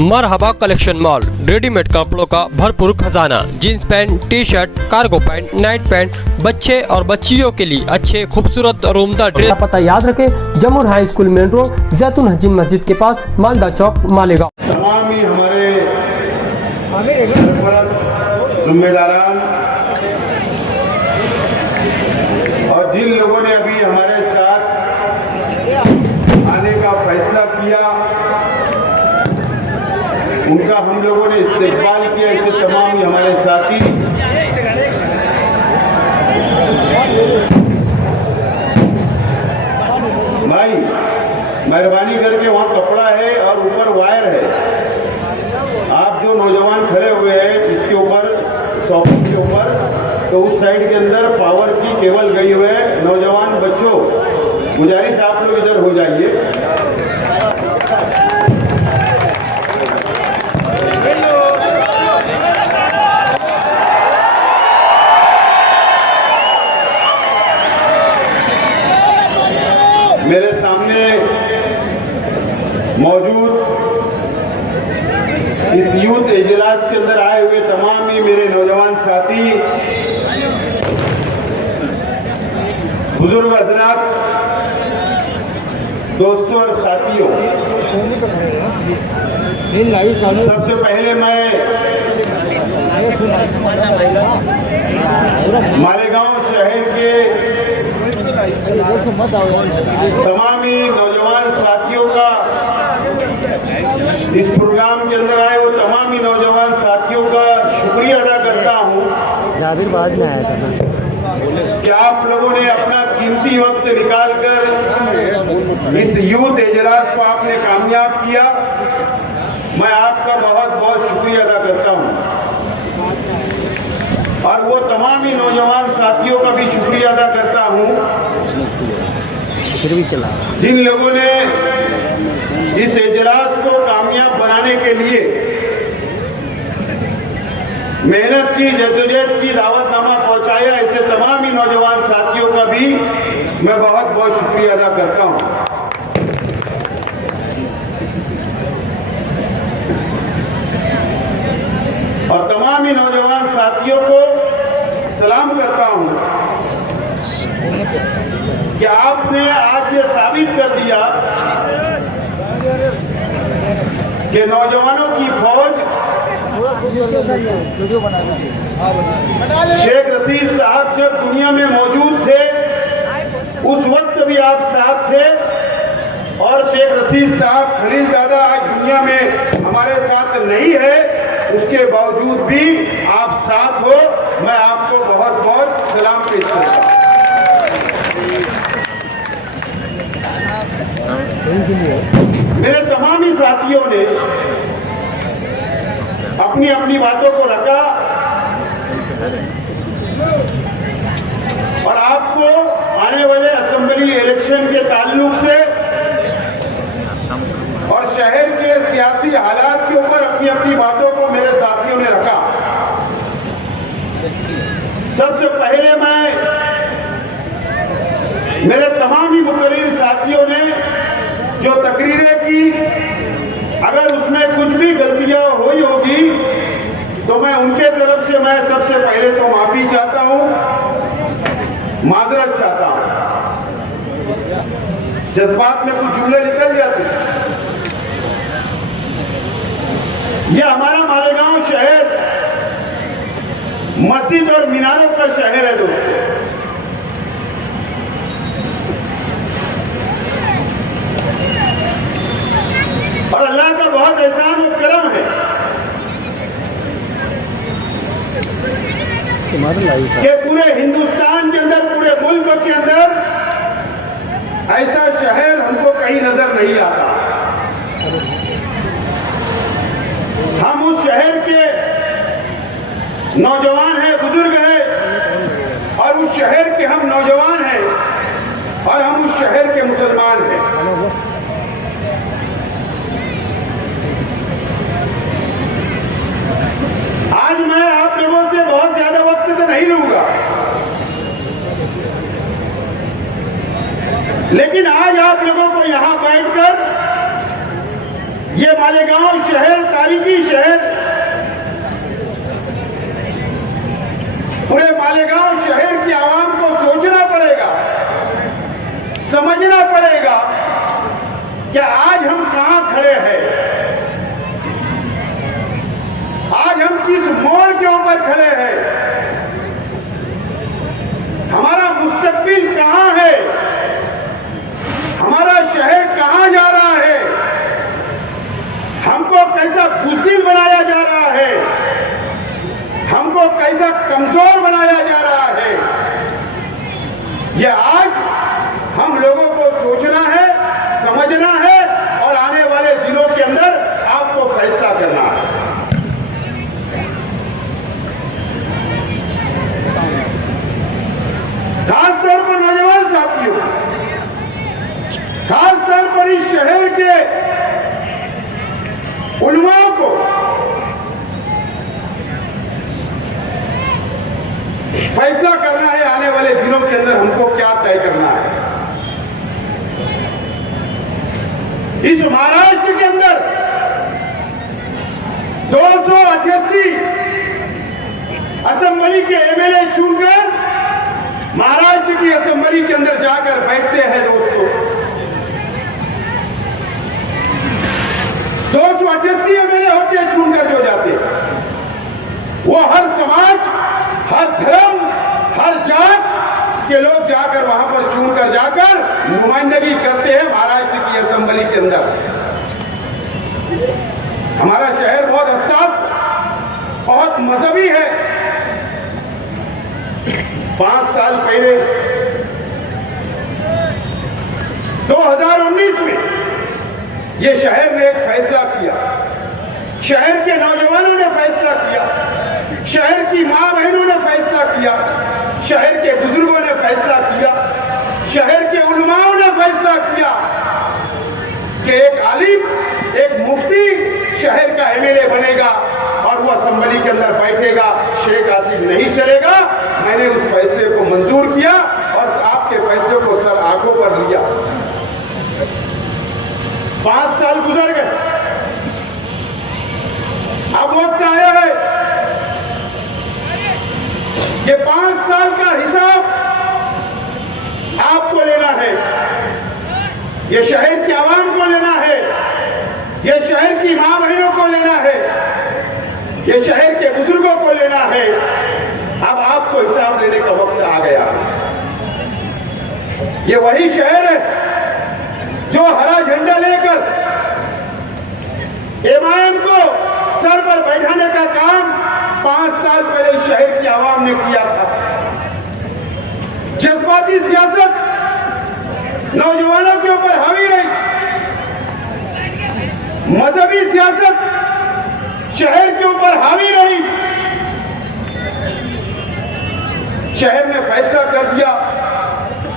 मरहबा collection mall, readymade कपड़ों का भरपूर खजाना, jeans pant, T shirt, cargo pant, night pant, बच्चे और बच्चियों के लिए अच्छे खूबसूरत और उम्दा ड्रेस। पता याद रखें, जमुर हाई स्कूल मेन रोड, जैतून हजीन मस्जिद के पास, मालदा चौक, मालेगांव। तमाम ही हमारे सरपरस्त जिम्मेदारान और जिन लोगों ने अभी हमारे साथ आने का फैसला किया, उनका हम लोगों ने इस्तेमाल किया। ऐसे तमाम ही हमारे साथी भाई, मेहरबानी करके वहाँ कपड़ा है और ऊपर वायर है। आप जो नौजवान खड़े हुए हैं इसके ऊपर, सॉकेट के ऊपर, तो उस साइड के अंदर पावर की केबल गई हुई है। नौजवान बच्चों, गुजारिश आप लोग इधर हो जाइए। मेरे सामने मौजूद इस यूथ इजलास के अंदर आए हुए तमाम ही मेरे नौजवान साथी, बुजुर्ग हजरात, दोस्तों और साथियों, सबसे पहले मैं मालेगांव शहर के तमाम ही नौजवान साथियों का, इस प्रोग्राम के अंदर आए वो तमाम ही नौजवान साथियों का शुक्रिया अदा करता हूँ कि आप लोगों ने अपना कीमती वक्त निकालकर इस यूथ इजलास को आपने कामयाब किया। मैं आपका बहुत बहुत शुक्रिया अदा करता हूँ और वो तमाम ही नौजवान साथियों का भी शुक्रिया अदा करता हूँ जिन लोगों ने इस इजलास को कामयाब बनाने के लिए मेहनत की, जद्दोजहद की, दावतनामा पहुंचाया। ऐसे तमाम ही नौजवान साथियों का भी मैं बहुत बहुत शुक्रिया अदा करता हूं। और तमाम ही नौजवान साथियों को सलाम करता हूं कि आपने आज ये साबित कर दिया कि नौजवानों की फौज शेख रशीद साहब जब दुनिया में मौजूद थे उस वक्त भी आप साथ थे, और शेख रशीद साहब खलील दादा आज दुनिया में हमारे साथ नहीं है, उसके बावजूद भी आप साथ हो। मैं आपको बहुत बहुत सलाम पेश करता हूं। मेरे तमाम ही साथियों ने अपनी अपनी बातों को रखा और आपको आने वाले असेंबली इलेक्शन के ताल्लुक से और शहर के सियासी हालात के ऊपर अपनी अपनी बातों को मेरे साथियों ने रखा। सबसे पहले मेरे तमाम ही मुकर्रिर साथियों ने जो तकरीरें की, अगर उसमें कुछ भी गलतियां हुई होगी तो मैं उनके तरफ से मैं सबसे पहले तो माफी चाहता हूं, माजरत चाहता हूं। जज्बात में कुछ जुमले निकल जाते। यह हमारा मालेगांव शहर मस्जिद और मीनारों का शहर है दोस्तों। और अल्लाह का बहुत एहसान और करम है कि पूरे हिंदुस्तान के अंदर, पूरे मुल्क के अंदर ऐसा शहर हमको कहीं नजर नहीं आता। हम उस शहर के नौजवान हैं, बुजुर्ग हैं, और उस शहर के हम नौजवान हैं और हम उस शहर के मुसलमान हैं। आज मैं आप लोगों से बहुत ज्यादा वक्त तो नहीं लूंगा, लेकिन आज आप लोगों को यहां बैठकर ये मालेगांव शहर, तारीखी शहर, पूरे मालेगांव शहर की आवाम को सोचना पड़ेगा, समझना पड़ेगा कि आज हम कहां खड़े हैं, आज हम किस मोड़ के ऊपर खड़े हैं, हमारा मुस्तकबिल कहां है, हमारा शहर कहां जा रहा है, हमको कैसा बुज़दिल बनाया जा रहा है, हमको कैसा कमजोर बनाया जा रहा है। यह आज हम लोगों को सोचना है, समझना है और आने वाले दिनों के अंदर आपको फैसला करना है। खासतौर पर नौजवान साथियों, खासतौर पर इस शहर के उलमाओं को फैसला करना है आने वाले दिनों के अंदर हमको क्या तय करना है। इस महाराष्ट्र के अंदर 288 असेंबली के एमएलए चुनकर महाराष्ट्र की असेंबली के अंदर जाकर बैठते हैं। दोस्तों, 288 एमएलए होते हैं चुनकर जो जाते हैं, वो हर समाज, हर धर्म, हर जात के लोग जाकर वहां पर चुनकर जाकर नुमाइंदगी करते हैं महाराष्ट्र की असेंबली के अंदर। हमारा शहर बहुत हसास, बहुत मजहबी है। 5 साल पहले 2019 में ये शहर ने एक फैसला किया, शहर के नौजवानों ने फैसला किया, शहर की मां बहनों ने फैसला किया, शहर के बुजुर्गों ने फैसला किया, शहर के उलमाओं ने फैसला किया कि एक आलिम, एक मुफ्ती शहर का एमएलए बनेगा और वो असेंबली के अंदर बैठेगा, शेख आसिफ नहीं चलेगा। मैंने उस फैसले को मंजूर किया और आपके फैसले को सर आंखों पर लिया। 5 साल गुजर गए, अब वक्त आया है कि 5 साल का हिसाब आपको लेना है, ये शहर की आवाम को लेना है, ये शहर की मां बहनों को लेना है, ये शहर के बुजुर्गों को लेना है। अब आपको हिसाब लेने का वक्त आ गया। ये वही शहर है जो हरा झंडा लेकर एमआईएम को सर पर बैठाने का काम 5 साल पहले शहर की आवाम ने किया था। जज्बाती सियासत नौजवानों के ऊपर हावी रही, मजहबी सियासत शहर के ऊपर हावी रही। शहर ने फैसला कर दिया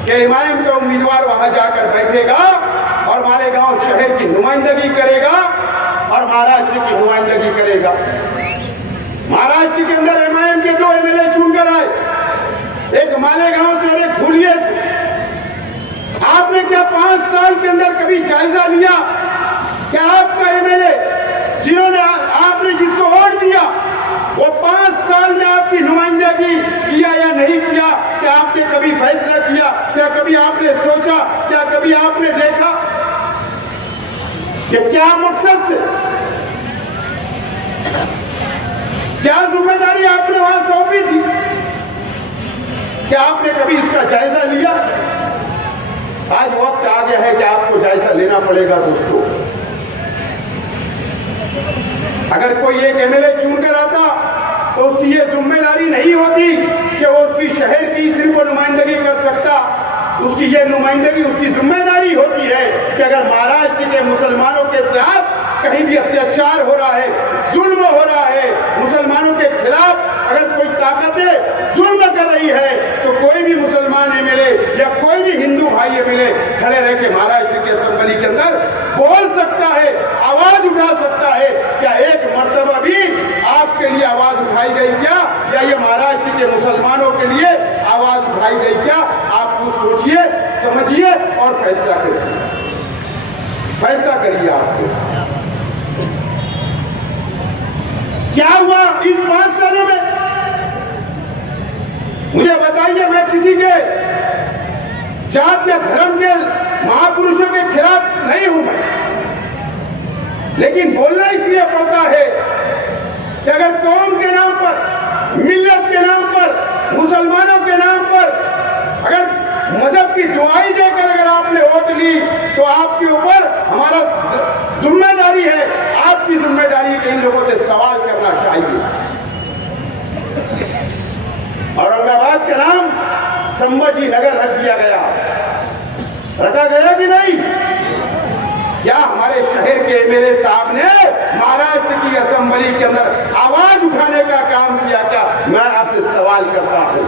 कि एमआईएम का उम्मीदवार वहां जाकर बैठेगा और मालेगांव शहर की नुमाइंदगी करेगा और महाराष्ट्र की नुमाइंदगी करेगा। महाराष्ट्र के अंदर एमआईएम के 2 एमएलए चुनकर आए, एक मालेगांव से और एक धुलिये से। आपने क्या 5 साल के अंदर कभी जायजा लिया कि आपका एमएलए जिन्होंने आपने जिसको वोट दिया वो 5 साल में आपकी नुमाइंदगी किया या नहीं किया? क्या आपने कभी फैसला किया? क्या कभी आपने सोचा? क्या कभी आपने देखा कि क्या मकसद से, क्या जिम्मेदारी आपने वहां सौंपी थी? क्या आपने कभी इसका जायजा लिया? आज वक्त आ गया है कि आपको जायजा लेना पड़ेगा। दोस्तों, अगर कोई एक एमएलए चुनकर आता तो उसकी ये जिम्मेदारी नहीं होती कि वो उसकी शहर की सिर्फ नुमाइंदगी कर सकता। उसकी ये नुमाइंदगी, उसकी जिम्मेदारी होती है कि अगर महाराष्ट्र के मुसलमानों के साथ कहीं भी अत्याचार हो रहा है, जुल्म हो रहा है, मुसलमानों के खिलाफ अगर कोई ताकतें जुल्म कर रही है, तो कोई भी मुसलमान एमएलए या कोई भी हिंदू भाई एमएलए खड़े रह के महाराष्ट्र की असेंबली के अंदर बोल सकता है, आवाज उठा सकता है। क्या एक मर्तबा भी आपके लिए आवाज उठाई गई क्या? या ये महाराष्ट्र के मुसलमानों के लिए आवाज उठाई गई क्या? आप कुछ सोचिए, समझिए और फैसला करिए। फैसला करिए आपको। इन 5 सालों में? मुझे बताइए, मैं किसी के जात या धर्म के महापुरुषों के खिलाफ नहीं हूं मैं, लेकिन बोलना इसलिए पड़ता है कि अगर कौम के नाम पर, मिल्लत के नाम पर, मुसलमानों के नाम पर अगर मजहब की दुआई देकर अगर आपने वोट ली तो आपके ऊपर हमारा जिम्मेदारी है, आपकी जिम्मेदारी है कि इन लोगों से सवाल करना चाहिए। औरंगाबाद का नाम संभाजी नगर रख दिया गया, रखा गया कि नहीं? क्या हमारे शहर के एमएलए साहब ने महाराष्ट्र की असेंबली के अंदर आवाज उठाने का काम किया क्या? मैं आपसे सवाल करता हूं।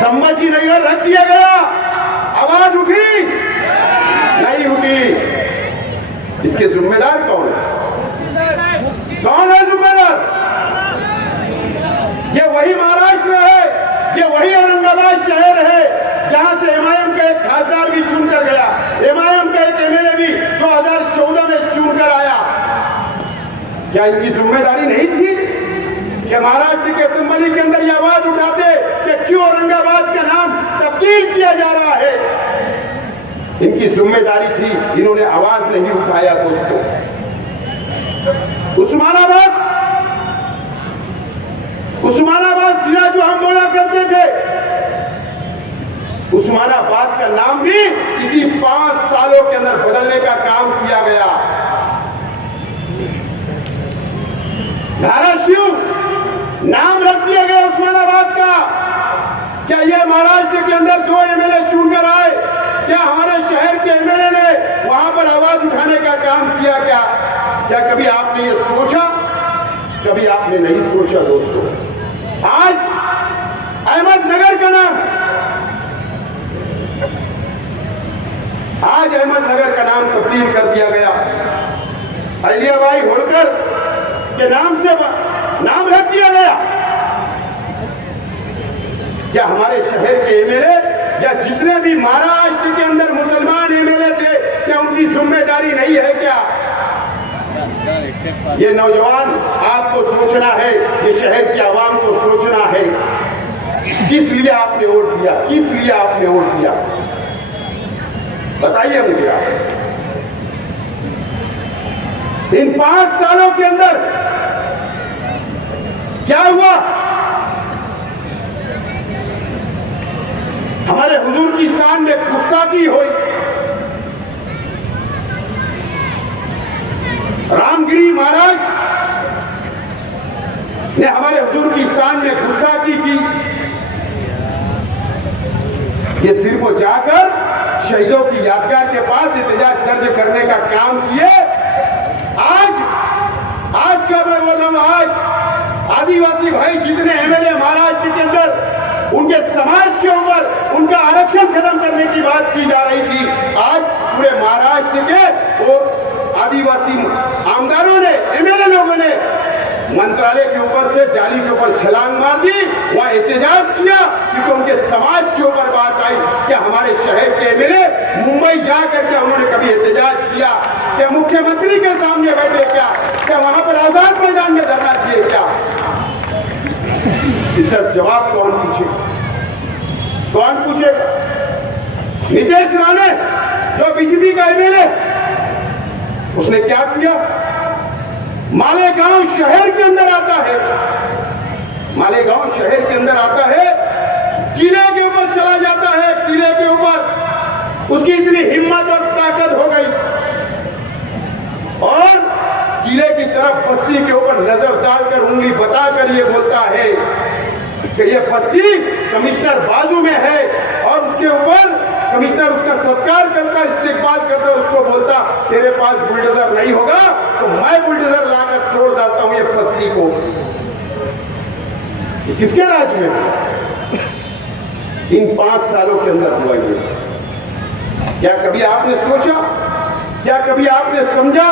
संभाजी नगर रख दिया गया, आवाज उठी नहीं उठी? इसके जिम्मेदार कौन है? कौन है जिम्मेदार? ये वही महाराष्ट्र है, ये वही औरंगाबाद शहर है जहां से एमआईएम का एक खासदार भी चुनकर गया, एमआईएम का एक एमएलए भी 2014 में चुनकर आया। क्या इनकी जिम्मेदारी नहीं थी कि महाराष्ट्र के असेंबली के अंदर ये आवाज उठाते कि क्यों औरंगाबाद का नाम तब्दील किया जा रहा है? इनकी जिम्मेदारी थी, इन्होंने आवाज नहीं उठाया। दोस्तों, उस्मानाबाद जिला जो हम बोला करते थे, उस्मानाबाद का नाम भी इसी 5 सालों के अंदर बदलने का काम किया गया। धाराशिव नाम रख दिया गया उस्मानाबाद का। क्या ये महाराष्ट्र के अंदर 2 एमएलए चुनकर आए? क्या हमारे शहर के एमएलए ने वहां पर आवाज उठाने का काम किया? क्या कभी आपने ये सोचा? कभी आपने नहीं सोचा। दोस्तों, आज अहमदनगर का नाम, आज अहमदनगर का नाम तब्दील कर दिया गया। अहिल्याबाई होलकर के नाम से नाम रख दिया गया। क्या हमारे शहर के एमएलए या जितने भी महाराष्ट्र के अंदर मुसलमान एमएलए थे, क्या उनकी जिम्मेदारी नहीं है? क्या ये नौजवान आपको सोचना है, ये शहर की आवाम को सोचना है, किस लिए आपने वोट दिया? किस लिए आपने वोट दिया? बताइए मुझे आप। इन 5 सालों के अंदर क्या हुआ? हमारे हुजूर की शान में गुस्ताखी हुई, रामगिरी महाराज ने हमारे हुजूर की शान में गुस्ताखी की। ये सिर को जाकर शहीदों की यादगार के पास एहतजाज दर्ज करने का काम किए। आज का मैं बोल रहा हूं, आज आदिवासी भाई जितने एमएलए महाराष्ट्र के अंदर उनके समाज के ऊपर उनका आरक्षण खत्म करने की बात की जा रही थी, आज पूरे महाराष्ट्र के वो आदिवासी आमदारों ने, एमएलए लोगों ने मंत्रालय के ऊपर से जाली के ऊपर छलांग मार दी, वहां एहतजाज किया, क्योंकि उनके समाज के ऊपर बात आई कि हमारे शहर के एमएलए मुंबई जाकर के उन्होंने कभी एहतजाज किया? क्या मुख्यमंत्री के सामने बैठे? क्या वहां पर आजाद मैदान में धरना दिए? क्या इसका जवाब कौन पूछेगा? कौन पूछेगा? नीतीश राणे जो बीजेपी का एमएलए, उसने क्या किया? मालेगांव शहर के अंदर आता है, मालेगांव शहर के अंदर आता है, किले के ऊपर चला जाता है, किले के ऊपर उसकी इतनी हिम्मत और ताकत हो गई और किले की तरफ बस्ती के ऊपर नजर डालकर उंगली बताकर ये बोलता है कि ये बस्ती कमिश्नर बाजू में है, और उसके ऊपर कमिश्नर उसका सत्कार करता, इस्तेकबाल करता, उसको बोलता तेरे पास बुलडोजर नहीं होगा तो मैं बुलडोजर लाकर तोड़ डालता हूं ये बस्ती को। ये किसके राज में? इन 5 सालों के अंदर हुआ ये। क्या कभी आपने सोचा? क्या कभी आपने समझा?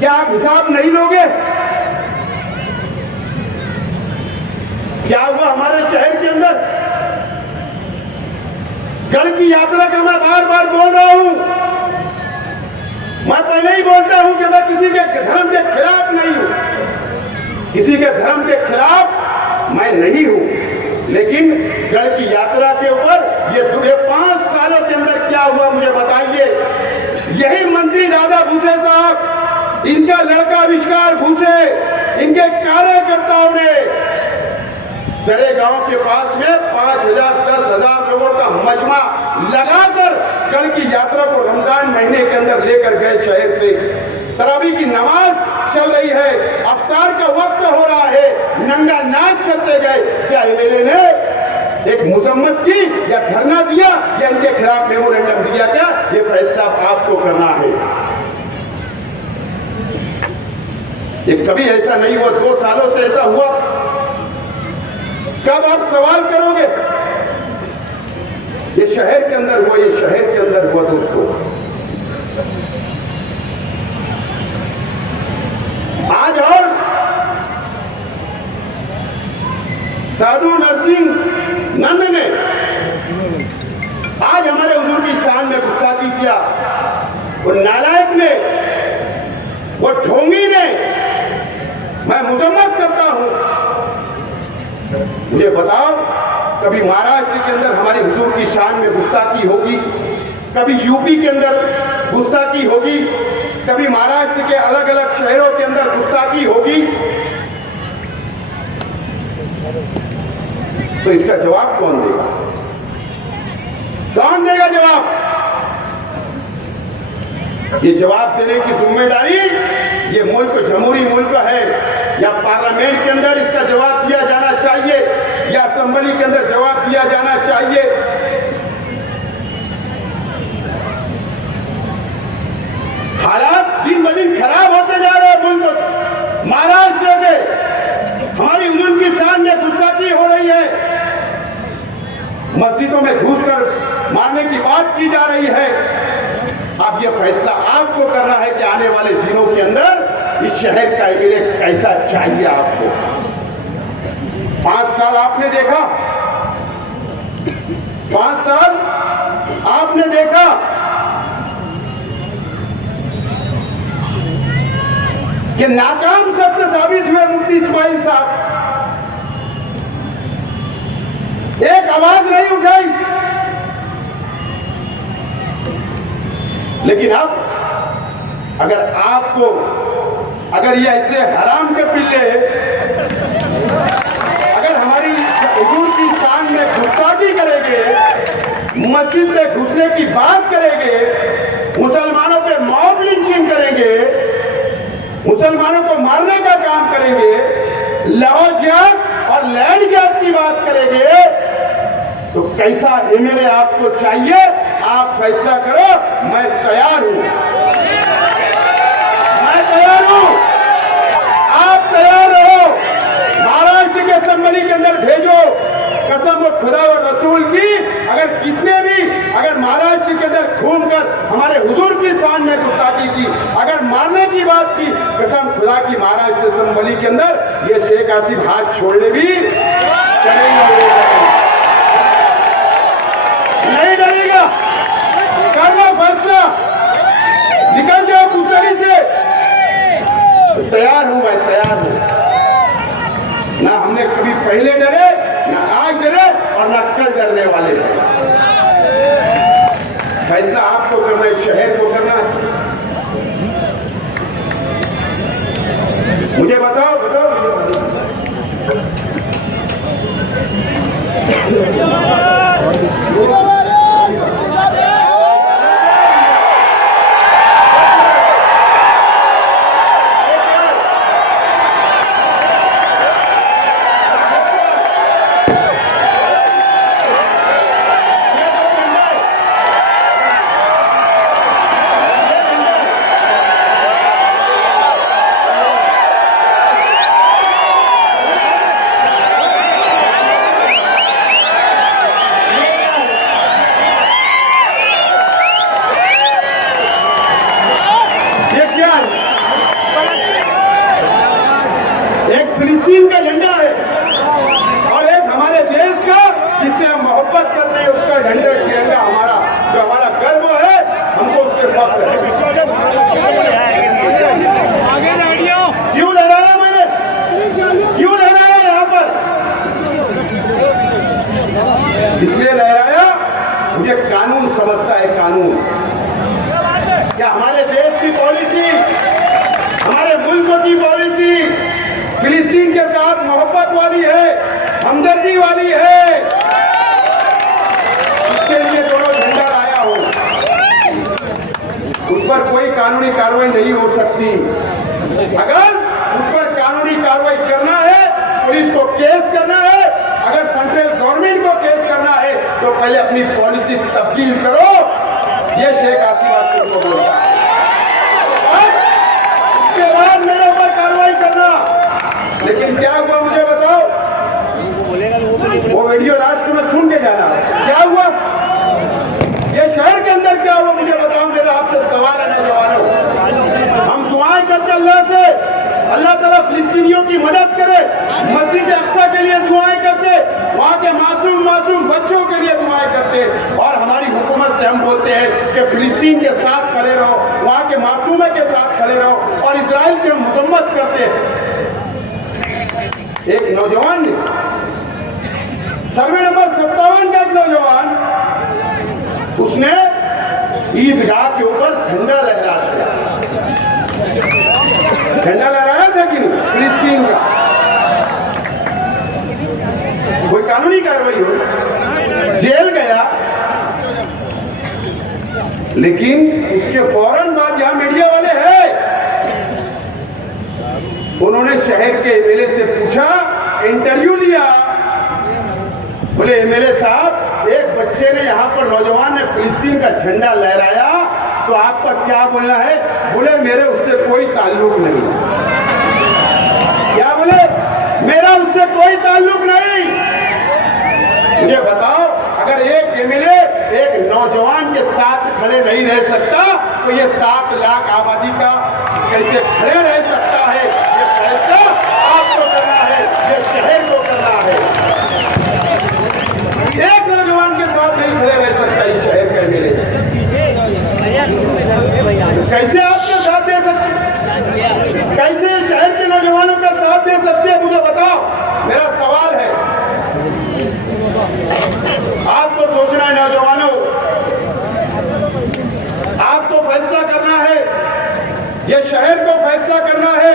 क्या आप हिसाब नहीं लोगे? क्या हुआ हमारे शहर के अंदर? गढ़ की यात्रा का मैं बार बार बोल रहा हूं, मैं पहले ही बोलता हूं कि मैं किसी के धर्म के खिलाफ नहीं किसी के धर्म के खिलाफ मैं नहीं हूं, लेकिन गढ़ की यात्रा के ऊपर ये 5 सालों के अंदर क्या हुआ मुझे बताइए। यही मंत्री दादा भूसे साहब, इनका लड़का आविष्कार भूसे, इनके कार्यकर्ताओं ने दरे गांव के पास में 5,000 10,000 लोगों का मजमा लगाकर गढ़ की यात्रा को रमजान महीने के अंदर लेकर गए। शहर से तरावी की नमाज चल रही है, अफ्तार का वक्त हो रहा है, नंगा नाच करते गए। क्या एमएलए ने एक मुजम्मत की या धरना दिया या इनके खिलाफ मेमोरेंडम दिया? क्या ये फैसला आपको करना है। ये कभी ऐसा नहीं हुआ, 2 सालों से ऐसा हुआ। कब आप सवाल करोगे? ये शहर के अंदर हुआ, ये शहर के अंदर हुआ दोस्तों। आज और साधु नरसिंह नंद ने आज हमारे हुजूर की शान में गुस्ताखी किया। वो नालायक ने, वो ढोंगी ने, मैं मुजम्मत करता हूं। मुझे बताओ, कभी महाराष्ट्र के अंदर हमारे हुजूर की शान में गुस्ताखी होगी, कभी यूपी के अंदर गुस्ताखी होगी, कभी महाराष्ट्र के अलग अलग शहरों के अंदर गुस्ताखी होगी? तो इसका जवाब कौन देगा? कौन देगा जवाब? ये जवाब देने की जिम्मेदारी ये मुल्क जमहूरी मुल्क है। या पार्लियामेंट के अंदर इसका जवाब दिया जाना चाहिए या असेंबली के अंदर जवाब दिया जाना चाहिए। हालात दिन ब दिन खराब होते जा रहे हैं मुल्क महाराष्ट्र के। हमारी हुजूर की शान में गुस्ताखी हो रही है, मस्जिदों में घुसकर मारने की बात की जा रही है। अब यह फैसला आपको करना है कि आने वाले दिनों के अंदर इस शहर का एमएलए कैसा चाहिए आपको। 5 साल आपने देखा, 5 साल आपने देखा कि नाकाम शख्स साबित हुए मुफ्ती इस्माइल साहब। एक आवाज नहीं उठाई। लेकिन अब अगर ये ऐसे हराम के पिल्ले अगर हमारी हुजूर की शान में गुस्ताखी करेंगे, मस्जिद में घुसने की बात करेंगे, मुसलमानों पे मॉब लिंचिंग करेंगे, मुसलमानों को मारने का काम करेंगे, लवाजियात और लैंड जात की बात करेंगे, तो कैसा एमएलए आपको चाहिए? आप फैसला करो। मैं तैयार हूं, मैं तैयार हूं। आप तैयार रहो। महाराष्ट्र के असेंबली के अंदर भेजो। कसम खुदा और रसूल की, अगर किसने भी अगर महाराष्ट्र के अंदर घूमकर हमारे हुजूर की शान में गुस्ताखी की, अगर मारने की बात की, कसम खुदा की महाराष्ट्र असेंबली के अंदर ये शेख आसिफ हाथ छोड़ने भी नहीं डरेगा। करना फैसला, निकल जाओ गुस्ताखी से। तो तैयार हूं, मैं तैयार हूं। ना हमने कभी पहले डरे, ना आज डरे और ना कल डरने वाले। फैसला आपको करना है, शहर को करना है। मुझे बताओ फिलिस्तीन का झंडा है और एक हमारे देश का जिससे हम मोहब्बत करते हैं, उसका झंडा तिरंगा हमारा जो हमारा गर्व है, हमको उस पर फख्र है। क्यों लहराया मैंने? कानूनी कार्रवाई नहीं हो सकती। अगर उस पर कानूनी कार्रवाई करना है, पुलिस को केस करना है, अगर सेंट्रल गवर्नमेंट को केस करना है तो पहले अपनी पॉलिसी तब्दील करो। ये शेख हसीना को बोलता है, उसके बाद मेरे ऊपर कार्रवाई करना। लेकिन क्या हुआ मुझे बताओ, वो वीडियो लास्ट में सुन के जाना, क्या हुआ ये शहर के अंदर क्या हुआ मुझे बताओ। मेरा आपसे सवाल है नौजवानों, हम दुआएं करते अल्लाह से, अल्लाह ताला फिलिस्तीनियों की मदद करे, मस्जिद अक्सा के लिए दुआएं करते, वहाँ के मासूम बच्चों के लिए दुआएं करते, और हमारी हुकूमत से हम बोलते हैं कि फिलिस्तीन के साथ खड़े रहो, वहाँ के मासूम के साथ खड़े रहो, और इजराइल की मजम्मत करते। एक नौजवान ने सर्वे नंबर 57 का एक नौजवान, उसने ईदगाह के ऊपर झंडा लहराया था कि नहीं, फिलिस्तीन का। कोई कानूनी कार्रवाई हो, जेल गया, लेकिन उसके फौरन बाद यहां मीडिया वाले हैं, उन्होंने शहर के एमएलए से पूछा, इंटरव्यू लिया, बोले एमएलए साहब, एक बच्चे ने यहाँ पर नौजवान ने फिलिस्तीन का झंडा लहराया, तो आपका क्या बोलना है? बोले मेरे उससे कोई ताल्लुक नहीं। क्या बोले? मेरा उससे कोई ताल्लुक नहीं। मुझे बताओ, अगर एक एमएलए एक नौजवान के साथ खड़े नहीं रह सकता, तो ये 7 लाख आबादी का कैसे खड़े रह सकता है? ये फैसला आपको करना है, ये शहर को करना है। एक नौजवान के साथ नहीं खड़े रह सकता इस शहर का एमएलए, कैसे आपके साथ दे सकते? कैसे शहर के नौजवानों का साथ दे सकते हैं? मुझे बताओ, मेरा सवाल है, आपको सोचना है नौजवानों, आपको फैसला करना है, यह शहर को फैसला करना है,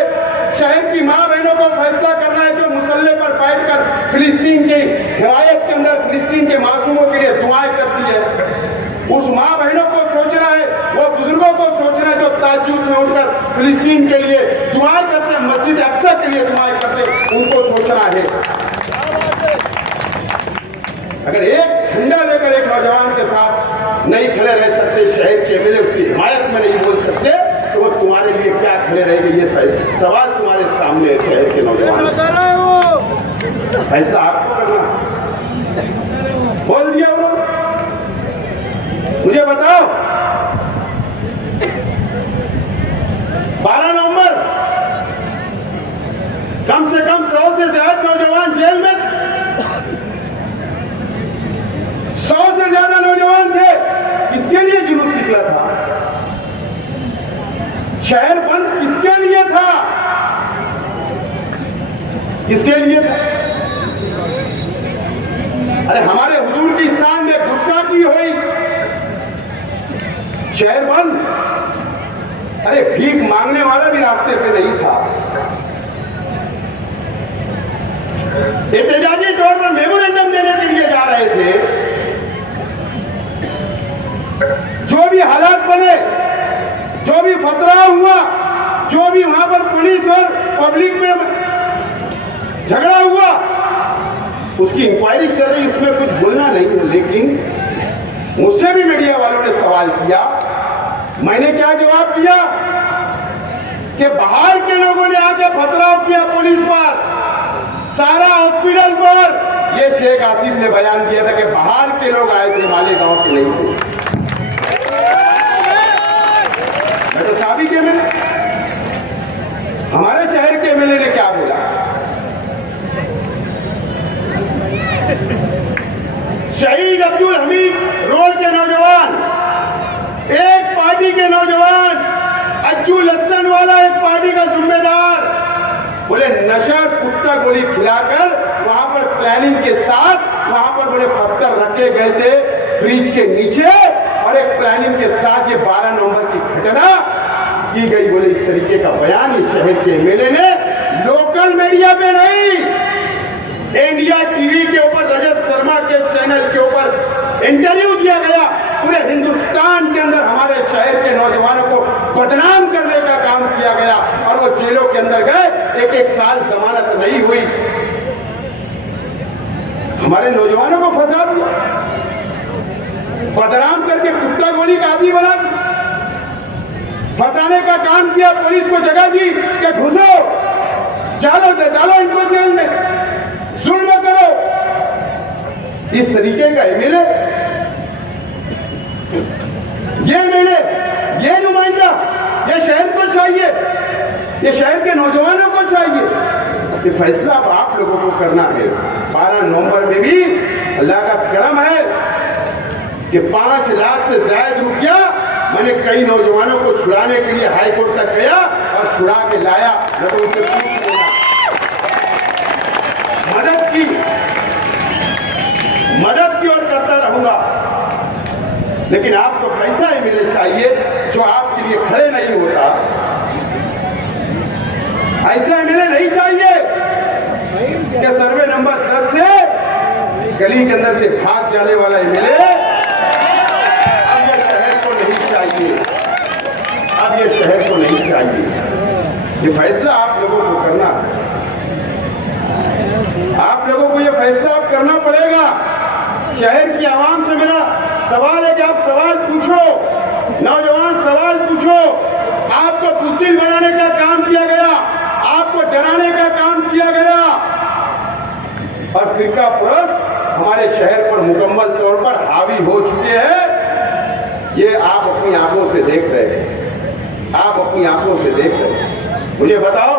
शहर की मां बहनों को फैसला करना है, जो मुसल्ले पर बैठकर फिलिस्तीन की हिरायत के अंदर फिलिस्तीन के मासूमों के लिए दुआएं करती है। उस मां बहनों को सोचना है, वो बुजुर्गों को सोचना है जो ताज्जुद में उठकर फिलिस्तीन के लिए दुआएं करते हैं, मस्जिद अक्सा के लिए दुआएं करते हैं, उनको सोचना है। अगर एक झंडा लेकर एक नौजवान के साथ नहीं खड़े रह सकते, शहर के एमएलए उसकी हिमायत में नहीं बोल सकते, तो वो तुम्हारे लिए क्या खड़े रहेंगे? ये सवाल तुम्हारे सामने है। शहर के नौजवान, फैसला आपको करना, बोल दिया उन्होंने। मुझे बताओ, 12 नवंबर कम से कम 100 से ज्यादा नौजवान जेल में, 100 से ज्यादा नौजवान थे। किसके लिए जुलूस निकला था? शहर बंद किसके लिए था? किसके लिए था? अरे हमारे हुजूर की शान में गुस्ताखी हुई, शहर बंद। अरे भीख मांगने वाला भी रास्ते पे नहीं था। एहतजाजी तौर पर मेमोरेंडम देने के लिए जा रहे थे। जो भी हालात बने, जो भी फतरा हुआ, जो भी वहां पर पुलिस और पब्लिक में झगड़ा हुआ, उसकी इंक्वायरी चल रही, उसमें कुछ बोलना नहीं है। लेकिन मुझसे भी मीडिया वालों ने सवाल किया, मैंने क्या जवाब दिया कि बाहर के लोगों ने आके पथराव किया पुलिस पर, सारा हॉस्पिटल पर। यह शेख आसिफ ने बयान दिया था कि बाहर के लोग आए थे, मालेगांव के नहीं थे। मैं तो साबिक एमएलए, हमारे शहर के एमएलए ने क्या बोला? शहीद अब्दुल हमीद रोड के नौजवान, एक पार्टी के नौजवान, अज्जू लस्सन वाला एक पार्टी का जिम्मेदार, बोले नशा कुत्ता गोली खिलाकर वहां पर प्लानिंग के साथ वहां पर बोले पत्थर रखे गए थे ब्रिज के नीचे, और एक प्लानिंग के साथ ये 12 नवंबर की घटना की गई। बोले इस तरीके का बयान ये शहर के एमएलए ने लोकल मीडिया पे नहीं, इंडिया टीवी के ऊपर रजत शर्मा के चैनल के ऊपर इंटरव्यू दिया गया, पूरे हिंदुस्तान के अंदर हमारे शहर के नौजवानों को बदनाम करने का काम किया गया और वो जेलों के अंदर गए, एक एक साल जमानत नहीं हुई, हमारे नौजवानों को फंसा दिया, बदनाम करके कुत्ता गोली का आदमी बना दिया, फंसाने का काम किया, पुलिस को जगह दी कि घुसो, डालो इनको जेल में, जुल्म करो। इस तरीके का एमएलए, ये नुमाइंदा, ये शहर को चाहिए, ये शहर के नौजवानों को चाहिए। ये फैसला अब आप लोगों को करना है। 12 नवंबर में भी अल्लाह का करम है कि 5 लाख से ज्यादा रुपया मैंने कई नौजवानों को छुड़ाने के लिए हाई कोर्ट तक गया और छुड़ा के लाया, न तो उनसे पूछ लेना, मदद की और करता रहूंगा। लेकिन आपको पैसा एमएलए चाहिए जो आपके लिए खड़े नहीं होता, ऐसा एमएलए नहीं चाहिए कि सर्वे नंबर 10 से गली के अंदर से भाग जाने वाला एमएलए अब ये शहर को नहीं चाहिए, अब ये शहर को नहीं चाहिए। ये फैसला आप लोगों को करना है, आप लोगों को ये फैसला अब करना पड़ेगा। शहर की आवाम से मेरा सवाल है कि आप सवाल पूछो, नौजवान सवाल पूछो। आपको बुज़दिल बनाने का काम किया गया, आपको डराने का काम किया गया और फिरका परस्त हमारे शहर पर मुकम्मल तौर पर हावी हो चुके हैं। ये आप अपनी आंखों से देख रहे हैं, आप अपनी आंखों से देख रहे हैं। मुझे बताओ,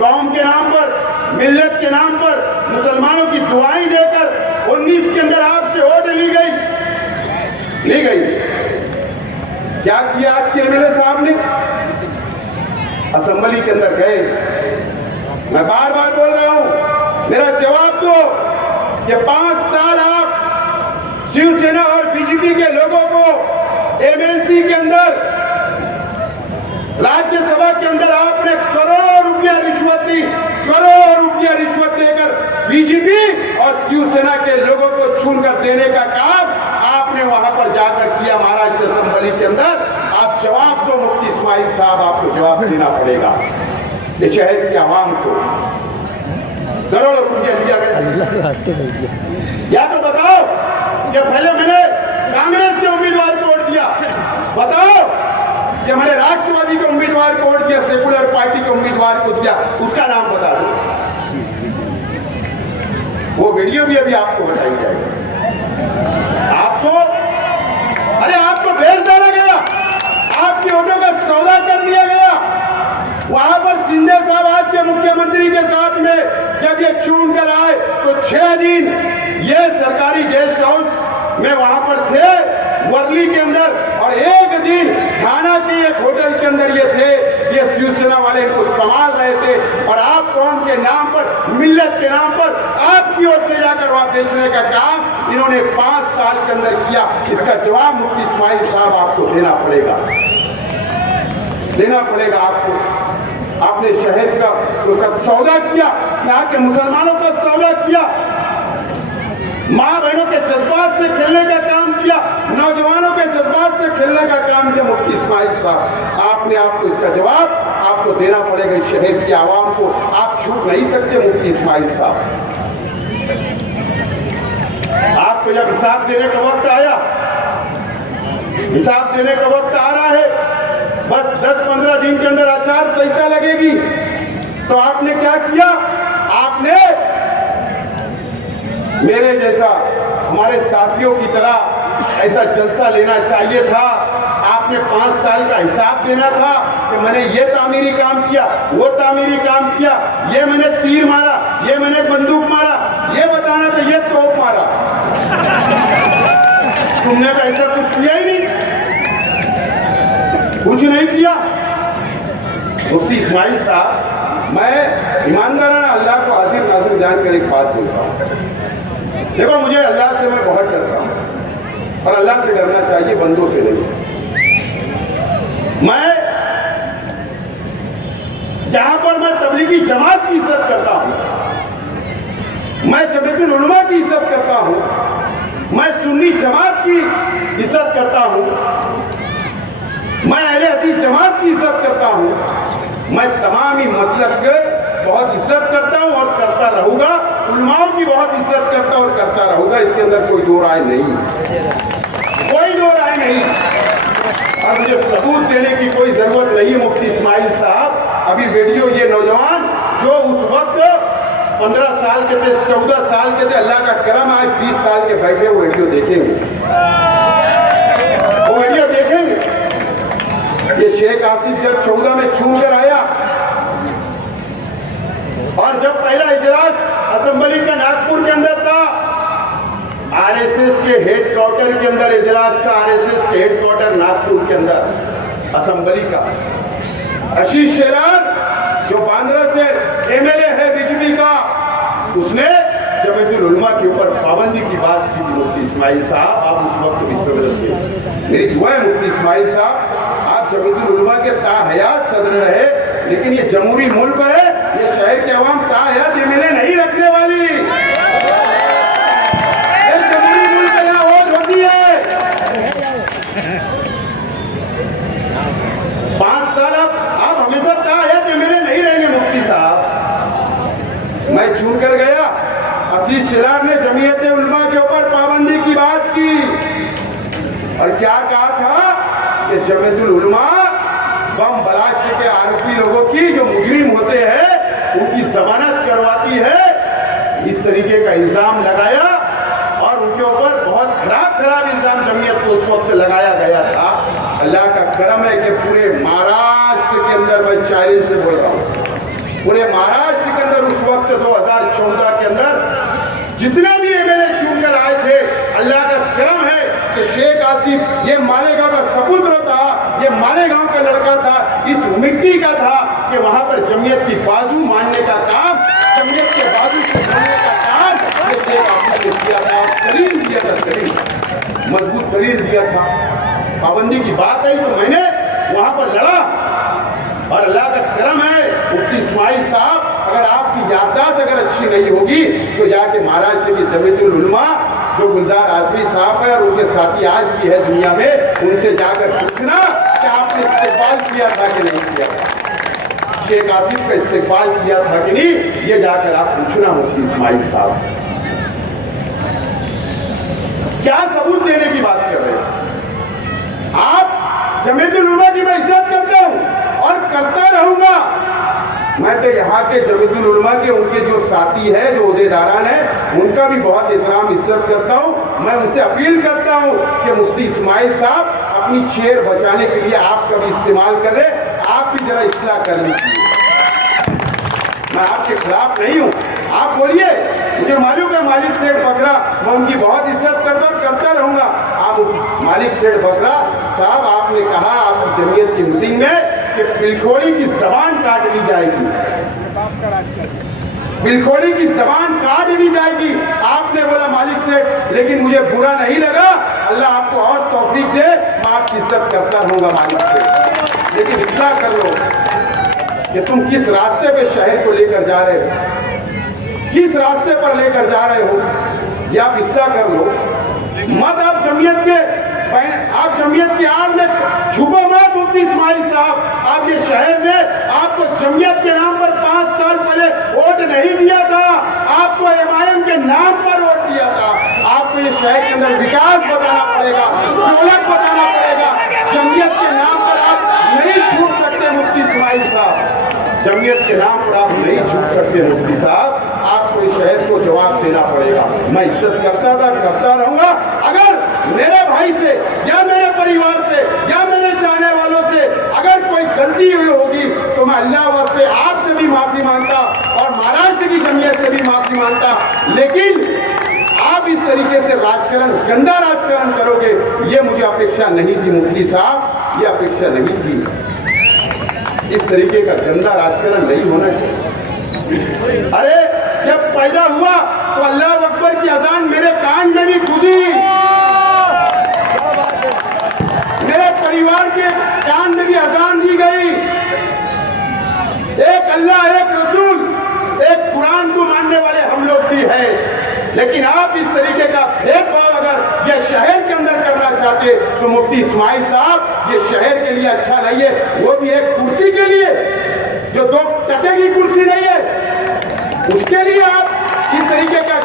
कौम के नाम पर, मिल्लत के नाम पर मुसलमानों की दुआएं देकर 19 के अंदर आपसे वोट ली गई। क्या किया आज के एमएलए साहब ने? असेंबली के अंदर गए, मैं बार बार बोल रहा हूं, मेरा जवाब दो कि 5 साल आप शिवसेना और बीजेपी के लोगों को एमएलसी के अंदर, राज्यसभा के अंदर आपने करोड़ों रुपया रिश्वत दी, करोड़ों रुपया रिश्वत देकर बीजेपी और शिवसेना के लोगों को छूकर देने का काम आपने वहां पर जाकर किया महाराष्ट्र असेंबली के अंदर। आप जवाब दो मुफ्ती इस्माइल साहब, आपको जवाब देना पड़ेगा। ये शहर की आवाम को करोड़ों रुपया दिया गया। या तो बताओ कि पहले मैंने कांग्रेस के उम्मीदवार को वोट दिया, बताओ कि मैंने राष्ट्रवादी के उम्मीदवार को वोट दिया, सेकुलर पार्टी के उम्मीदवार को दिया, उसका नाम बता दो। वो वीडियो भी अभी आपको बताई जाएगी। आपको भेज डाला गया, आपके वोटों का सौदा कर लिया गया। वहां पर शिंदे साहब आज के मुख्यमंत्री के साथ में जब ये चुन कर आए तो 6 दिन ये सरकारी गेस्ट हाउस में वहां पर थे वर्ली के अंदर, और 1 दिन थाना के एक होटल के अंदर ये थे। ये शिवसेना वाले इनको संभाल रहे थे और आप कौम के नाम पर, मिल्लत के नाम पर आपकी वोट ले जाकर वहां बेचने का काम इन्होंने 5 साल के अंदर किया। इसका जवाब मुफ्ती इस्माइल साहब आपको देना पड़ेगा, देना पड़ेगा आपको। आपने शहर का सौदा किया, यहाँ के मुसलमानों का सौदा किया, माँ बहनों के जज्बात से खेलने का काम किया, नौजवानों के जज्बात से खेलने का काम किया मुफ्ती इस्माइल साहब। आपने आपको इसका जवाब आपको देना पड़ेगा। इस शहर की आवाम को आप छूट नहीं सकते मुफ्ती इस्माइल साहब। आपको जब हिसाब देने का वक्त आया, हिसाब देने का वक्त आ रहा है, बस 10-15 दिन के अंदर आचार संहिता लगेगी, तो आपने क्या किया? आपने मेरे जैसा, हमारे साथियों की तरह ऐसा जलसा लेना चाहिए था। आपने 5 साल का हिसाब देना था कि मैंने ये तामीरी काम किया, वो तामीरी काम किया, ये मैंने तीर मारा, ये मैंने बंदूक मारा, ये बताना था, ये तोप मारा। तुमने तो ऐसा कुछ किया ही नहीं, कुछ नहीं किया। मुफ्ती इस्माइल साहब, मैं ईमानदाराना अल्लाह को हाजिर नाजिर जानकर एक बात बोलता हूँ। देखो, मुझे अल्लाह से मैं बहुत डरता हूँ और अल्लाह से डरना चाहिए, बंदों से नहीं। मैं जहां पर मैं तबलीगी जमात की इज्जत करता हूं, मैं जमीयतुल उलमा की इज्जत करता हूं, मैं सुन्नी जमात जमात की इज्जत करता हूँ, मैं अहले हदीस जमात की इज्जत करता हूँ, मैं तमाम ही मसलक के बहुत इज्जत करता हूँ और करता रहूंगा, उलमाओं की बहुत इज्जत करता और करता रहूंगा, इसके अंदर कोई दो राय नहीं, कोई दो राय नहीं। और मुझे सबूत देने की कोई जरूरत नहीं। मुफ्ती इस्माइल साहब अभी वीडियो, ये नौजवान जो उस वक्त 15 साल के थे, 14 साल के थे, अल्लाह का करम आज 20 साल के बैठे वो वीडियो देखेंगे, वो वीडियो देखेंगे। ये शेख आसिफ जब 14 में छूट कर आया और जब पहला इजलास असेंबली का नागपुर के अंदर था, आरएसएस के हेडक्वार्टर के अंदर इजलास था, आरएसएस के हेडक्वार्टर नागपुर के अंदर असेंबली का। आशीष शेलार जो बांद्रा से एमएलए है बीजेपी का, उसने जमीयतुल उलमा के ऊपर पाबंदी की बात की थी। मुफ्ती इस्माइल साहब आप उस वक्त भी सदर थे, मेरी दुआ है मुफ्ती इस्माइल साहब आप जमीयतुल उलमा के ताहयात सदर रहे, लेकिन ये जमहूरी मुल्क है, ये शहर के अवाम ताहयात एमएलए नहीं रखने वाली, ये जमहूरी मुल्क यहाँ वोट होती है। 5 साल आप हमेशा ताहयात एमएलए नहीं रहेंगे मुफ्ती साहब। मैं चुन कर गया, आशीष शेलार ने जमीयत उलमा के ऊपर पाबंदी की बात की और क्या कहा था कि जमीयतुल उलमा बम ब्लास्ट के आरोपी लोगों की, जो मुजरिम होते हैं उनकी जमानत करवाती है, इस तरीके का इल्जाम लगाया और उनके ऊपर बहुत खराब इल्जाम जमीयत को उस वक्त लगाया गया था। अल्लाह का करम है कि पूरे महाराष्ट्र के अंदर, मैं चैलेंज से बोल रहा हूँ, पूरे महाराष्ट्र के अंदर उस वक्त 2014 के अंदर जितना भी एमएलए चुनकर आए थे, अल्लाह का करम है कि शेख आसिफ ये मालेगांव का सपुत्र था, ये मालेगांव का लड़का था, इस मिट्टी का था कि वहां पर जमीयत की बाजू मानने का काम, जमीयत के बाजू को मानने का काम ये शेख आसिफ ने किया था। दलील दिया था, दलील, मजबूत दलील दिया था। पाबंदी की बात आई तो मैंने वहां पर लड़ा और अल्लाह का करम है मुफ्ती इस्माइल साहब, अगर आपकी याददाश्त अगर अच्छी नहीं होगी तो जाके महाराष्ट्र की जमीयतुल उलमा जो गुलजार आजमी साहब है और उनके साथी आज भी है दुनिया में, उनसे जाकर पूछना कि आपने इस्तेफाल किया था कि नहीं किया था, शेख आसिफ का इस्तेफाल किया था कि नहीं, ये जाकर आप पूछना मुफ्ती इस्माइल साहब। क्या सबूत देने की बात कर रहे हैं आप? जमीयतुल उलमा की मैं इज्जत करता हूं और करता रहूंगा। मैं तो यहाँ के जमीयतुल उलमा के उनके जो साथी है, जो ओहदेदारान है, उनका भी बहुत एहतराम इज्जत करता हूँ। मैं उनसे अपील करता हूँ कि मुफ्ती इस्माइल साहब अपनी चेयर बचाने के लिए आपका भी इस्तेमाल कर रहे, आप भी जरा इस्लाह कर लीजिए। मैं आपके खिलाफ नहीं हूँ, आप बोलिए, मुझे मालूम है मालिक सेठ बकरा, मैं उनकी बहुत इज्जत करता और करता रहूंगा। आप मालिक सेठ बकरा साहब, आपने कहा आपकी जमीयत की मीटिंग में कि बिलखोरी की जबान काट ली जाएगी, बिलखोरी की जबान काट ली जाएगी, आपने बोला मालिक सेठ, लेकिन मुझे बुरा नहीं लगा, अल्लाह आपको और तौफीक दे, मैं आपकी इज्जत करता रहूंगा मालिक सेठ, लेकिन इस्लाह कर लो कि तुम किस रास्ते पे शहर को लेकर जा रहे हो, किस रास्ते पर लेकर जा रहे हो, या आप इस्लाह कर लो मत। आप जमीयत की आड़ में छुपो मत मुफ्ती इस्माइल साहब। आप ये शहर में आपको जमीयत के नाम पर 5 साल पहले वोट नहीं दिया था, आपको एमआईएम के नाम पर वोट दिया था। आपको ये शहर के अंदर विकास बताना पड़ेगा, दौलत बताना पड़ेगा। जमीयत के नाम पर आप नहीं छूट सकते मुफ्ती इस्माइल साहब, जमीयत के नाम पर आप नहीं छूट सकते मुफ्ती साहब, आपको इस शहर को जवाब देना पड़ेगा। मैं इज्जत करता था, करता रहूंगा। अगर मेरे भाई से या मेरे परिवार से या मेरे चाहने वालों से अगर कोई गलती हुई होगी तो मैं अल्लाह वास्ते आपसे भी माफी मांगता और महाराष्ट्र की जमीयत से भी माफी मांगता, लेकिन आप इस तरीके से राजकारण, गंदा राजकारण करोगे, ये मुझे अपेक्षा नहीं थी मुफ्ती साहब, ये अपेक्षा नहीं थी। इस तरीके का गंदा राजकारण नहीं होना चाहिए। अरे जब पैदा हुआ तो अल्लाह अकबर की अजान मेरे कान में भी गुजी, मेरे परिवार के कान में भी अजान दी गई। एक अल्लाह, एक रसूल, एक कुरान को मानने वाले हम लोग भी हैं, लेकिन आप इस तरीके का भेदभाव अगर या शहर के अंदर करना चाहते तो मुफ्ती इस्माइल साहब ये शहर के लिए अच्छा नहीं है, वो भी एक कुर्सी के लिए जो 2 टके की कुर्सी नहीं है, उसके लिए आप इस तरीके का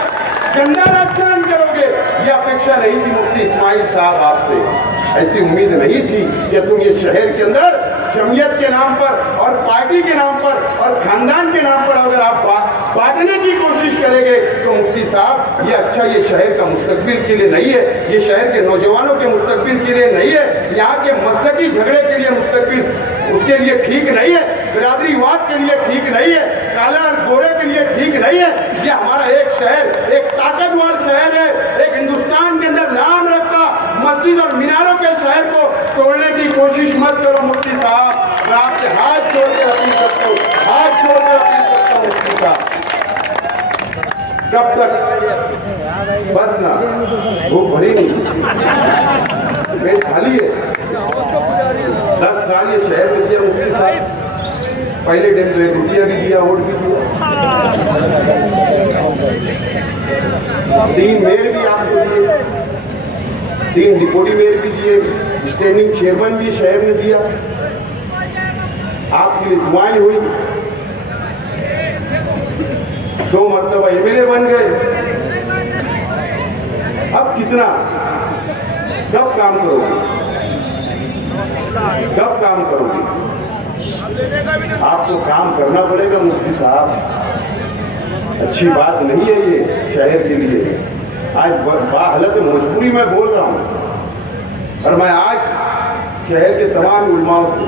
गंदा राजकारण करोगे, ये अपेक्षा नहीं थी मुफ्ती इस्माइल साहब आपसे। ऐसी उम्मीद नहीं थी कि तुम ये शहर के अंदर जमीयत के नाम पर और पार्टी के नाम पर और खानदान के नाम पर अगर आप बांटने की कोशिश करेंगे तो मुफ्ती साहब ये अच्छा ये शहर का मुस्तकबिल के लिए नहीं है, ये शहर के नौजवानों के मुस्तकबिल के लिए नहीं है, यहाँ के मसलकी झगड़े के लिए मुस्तकबिल उसके लिए ठीक नहीं है, बिरादरीवाद के लिए ठीक नहीं है, काला और गोरे के लिए ठीक नहीं है। ये हमारा एक शहर एक ताकतवर शहर है, एक हिंदुस्तान के अंदर नाम रखता मस्जिद और मीनारों के शहर को तोड़ने की कोशिश मत करो मुफ्ती साहब। मैं आपसे हाथ जोड़कर अपील करता हूँ, हाथ जोड़कर अपील करता हूँ मुफ्ती साहब। कब तक बस ना वो भरी नहीं, पेट खाली है। 10 साल ये शहर में किया मुफ्ती साहब, पहले दिन तो 1 रुपया भी दिया, वोट भी दिया, 3 मेयर भी आपको दिए, 3 डिप्टी मेयर भी दिए, स्टैंडिंग चेयरमैन भी शहर ने दिया, आपके लिए दुआएं हुई, 2 मरतबा एमएलए बन गए। अब कितना, कब काम करोगे, कब काम करोगे? आपको काम करना पड़ेगा मुफ्ती साहब, अच्छी बात नहीं है ये शहर के लिए। आज हालत मजबूरी में बोल रहा हूँ और मैं आज शहर के तमाम उलमाओं से,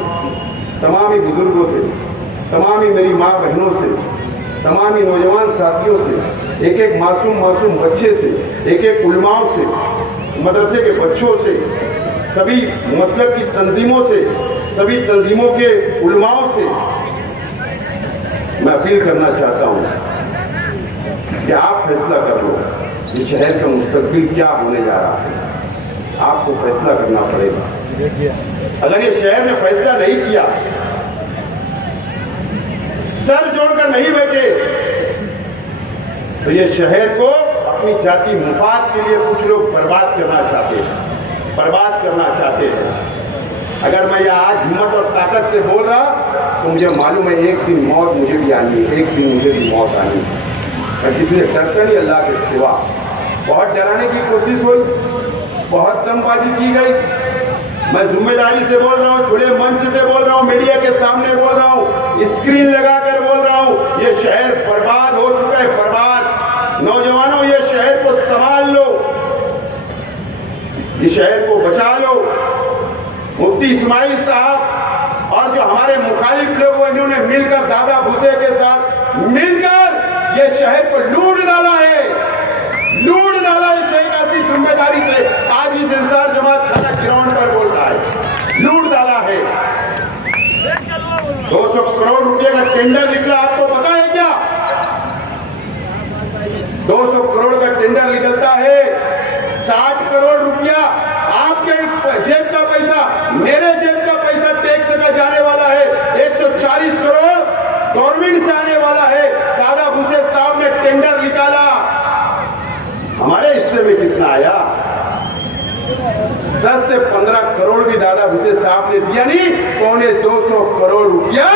तमाम ही बुजुर्गों से, तमाम ही मेरी माँ बहनों से, तमाम ही नौजवान साथियों से, एक एक मासूम बच्चे से, एक एक उलमाओं से, मदरसे के बच्चों से, सभी मसलक की तंजीमों से, सभी तंजीमों के उलमाओं से मैं अपील करना चाहता हूँ कि आप फैसला कर लो कि शहर का मुस्तकबिल क्या होने जा रहा है। आपको फैसला करना पड़ेगा। अगर ये शहर ने फैसला नहीं किया, सर जोड़कर नहीं बैठे, तो ये शहर को अपनी जाति मुफाद के लिए कुछ लोग बर्बाद करना चाहते हैं, बर्बाद करना चाहते हैं। अगर मैं यह आज हिम्मत और ताकत से बोल रहा तो मुझे मालूम है एक दिन मौत मुझे भी आनी है, एक दिन मुझे भी मौत आनी है। और किसी ने डरता नहीं अल्लाह के सिवा। बहुत डराने की कोशिश हुई, बहुत दमबाजी की गई। मैं जिम्मेदारी से बोल रहा हूँ, खुले मंच से बोल रहा हूँ, मीडिया के सामने बोल रहा हूँ, स्क्रीन लगाकर बोल रहा हूँ, ये शहर बर्बाद हो चुका है, बर्बाद। नौजवानों, ये शहर को संभाल लो, ये शहर को बचा लो। मुफ्ती इस्माइल साहब और जो हमारे मुखालिफ लोग हैं, इन्होंने मिलकर दादा भूसे के साथ मिलकर ये शहर को लूट डाला है, लूट डाला है। शेख ऐसी जिम्मेदारी से आज इस इंसार जमात खाना ग्राउंड पर बोल रहा है, लूट डाला है। 200 करोड़ रुपए का टेंडर निकला, आपको पता है क्या? 200 करोड़ का टेंडर निकलता है, 60 करोड़ रुपया आपके जेब का पैसा, मेरे जेब का पैसा टैक्स का जाने वाला है, 140 करोड़ गवर्नमेंट से आने वाला है। दादा भूसे साहब ने टेंडर निकाला, हमारे हिस्से में कितना आया? 10 से 15 करोड़ भी दादा भूसे साहब ने दिया नहीं, 250 करोड़ रुपया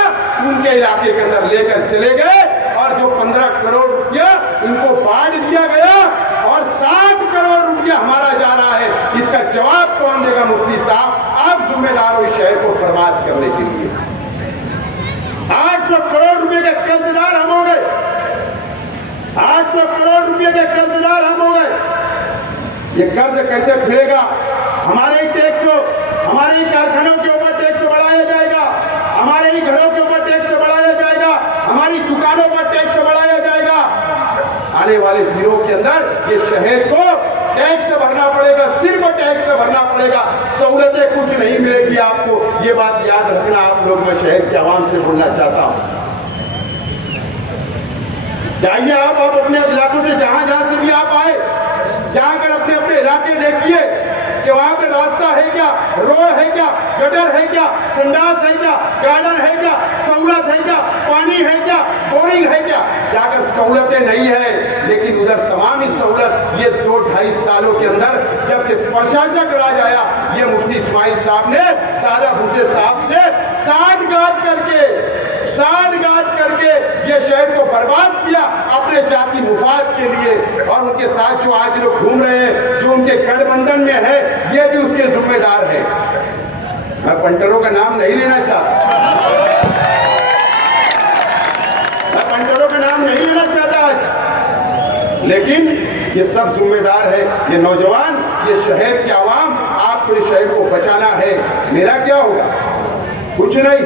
उनके इलाके के अंदर लेकर चले गए और जो 15 करोड़ रुपया इनको बांट दिया गया और 60 करोड़ रुपया हमारा जा रहा है। इसका जवाब कौन देगा? मुफ्ती साहब, आप जिम्मेदार हो इस शहर को बर्बाद करने के लिए। 800 करोड़ रुपए के कर्जदार हम हो गए, 800 करोड़ रुपए के कर्जदार हम हो गए। ये कर्ज कैसे फिरेगा? हमारे ही टैक्स, हमारे ही कारखानों के ऊपर टैक्स बढ़ाया जाएगा, हमारे ही घरों के ऊपर टैक्स बढ़ाया जाएगा, हमारी दुकानों पर टैक्स बढ़ाया जाएगा। आने वाले दिनों के अंदर ये शहर को टैक्स भरना पड़ेगा, सिर्फ टैक्स भरना पड़ेगा, सहूलतें कुछ नहीं मिलेगी आपको। ये बात याद रखना आप लोग। मैं शहर के आवाम से बोलना चाहता हूं, जाइए आप अपने इलाकों से, जहां जहां से भी आप आए, जाकर अपने अपने इलाके देखिए कि वहां पे रास्ता है क्या, रोड है क्या, गटर है क्या, संडास है क्या, गार्डन है क्या, सहूलत है क्या, पानी है क्या, बोरिंग है क्या, जाकर सहूलतें नहीं है, लेकिन उधर तमाम ही सहूलत ये 2-2.5 सालों के अंदर जब से प्रशासक राज आया, ये मुफ्ती इस्माइल साहब ने दादा भुसे साहब से सांठगांठ करके ये शहर को बर्बाद किया अपने जाति मुफाद के लिए। और उनके साथ जो आज लोग घूम रहे हैं, जो उनके गठबंधन में है, ये भी उसके जिम्मेदार है। मैं पंटरों का नाम नहीं लेना चाहता, आज, लेकिन ये सब जिम्मेदार है, ये नौजवान, ये शहर की आवाम। आपको इस शहर को बचाना है। मेरा क्या होगा? कुछ नहीं,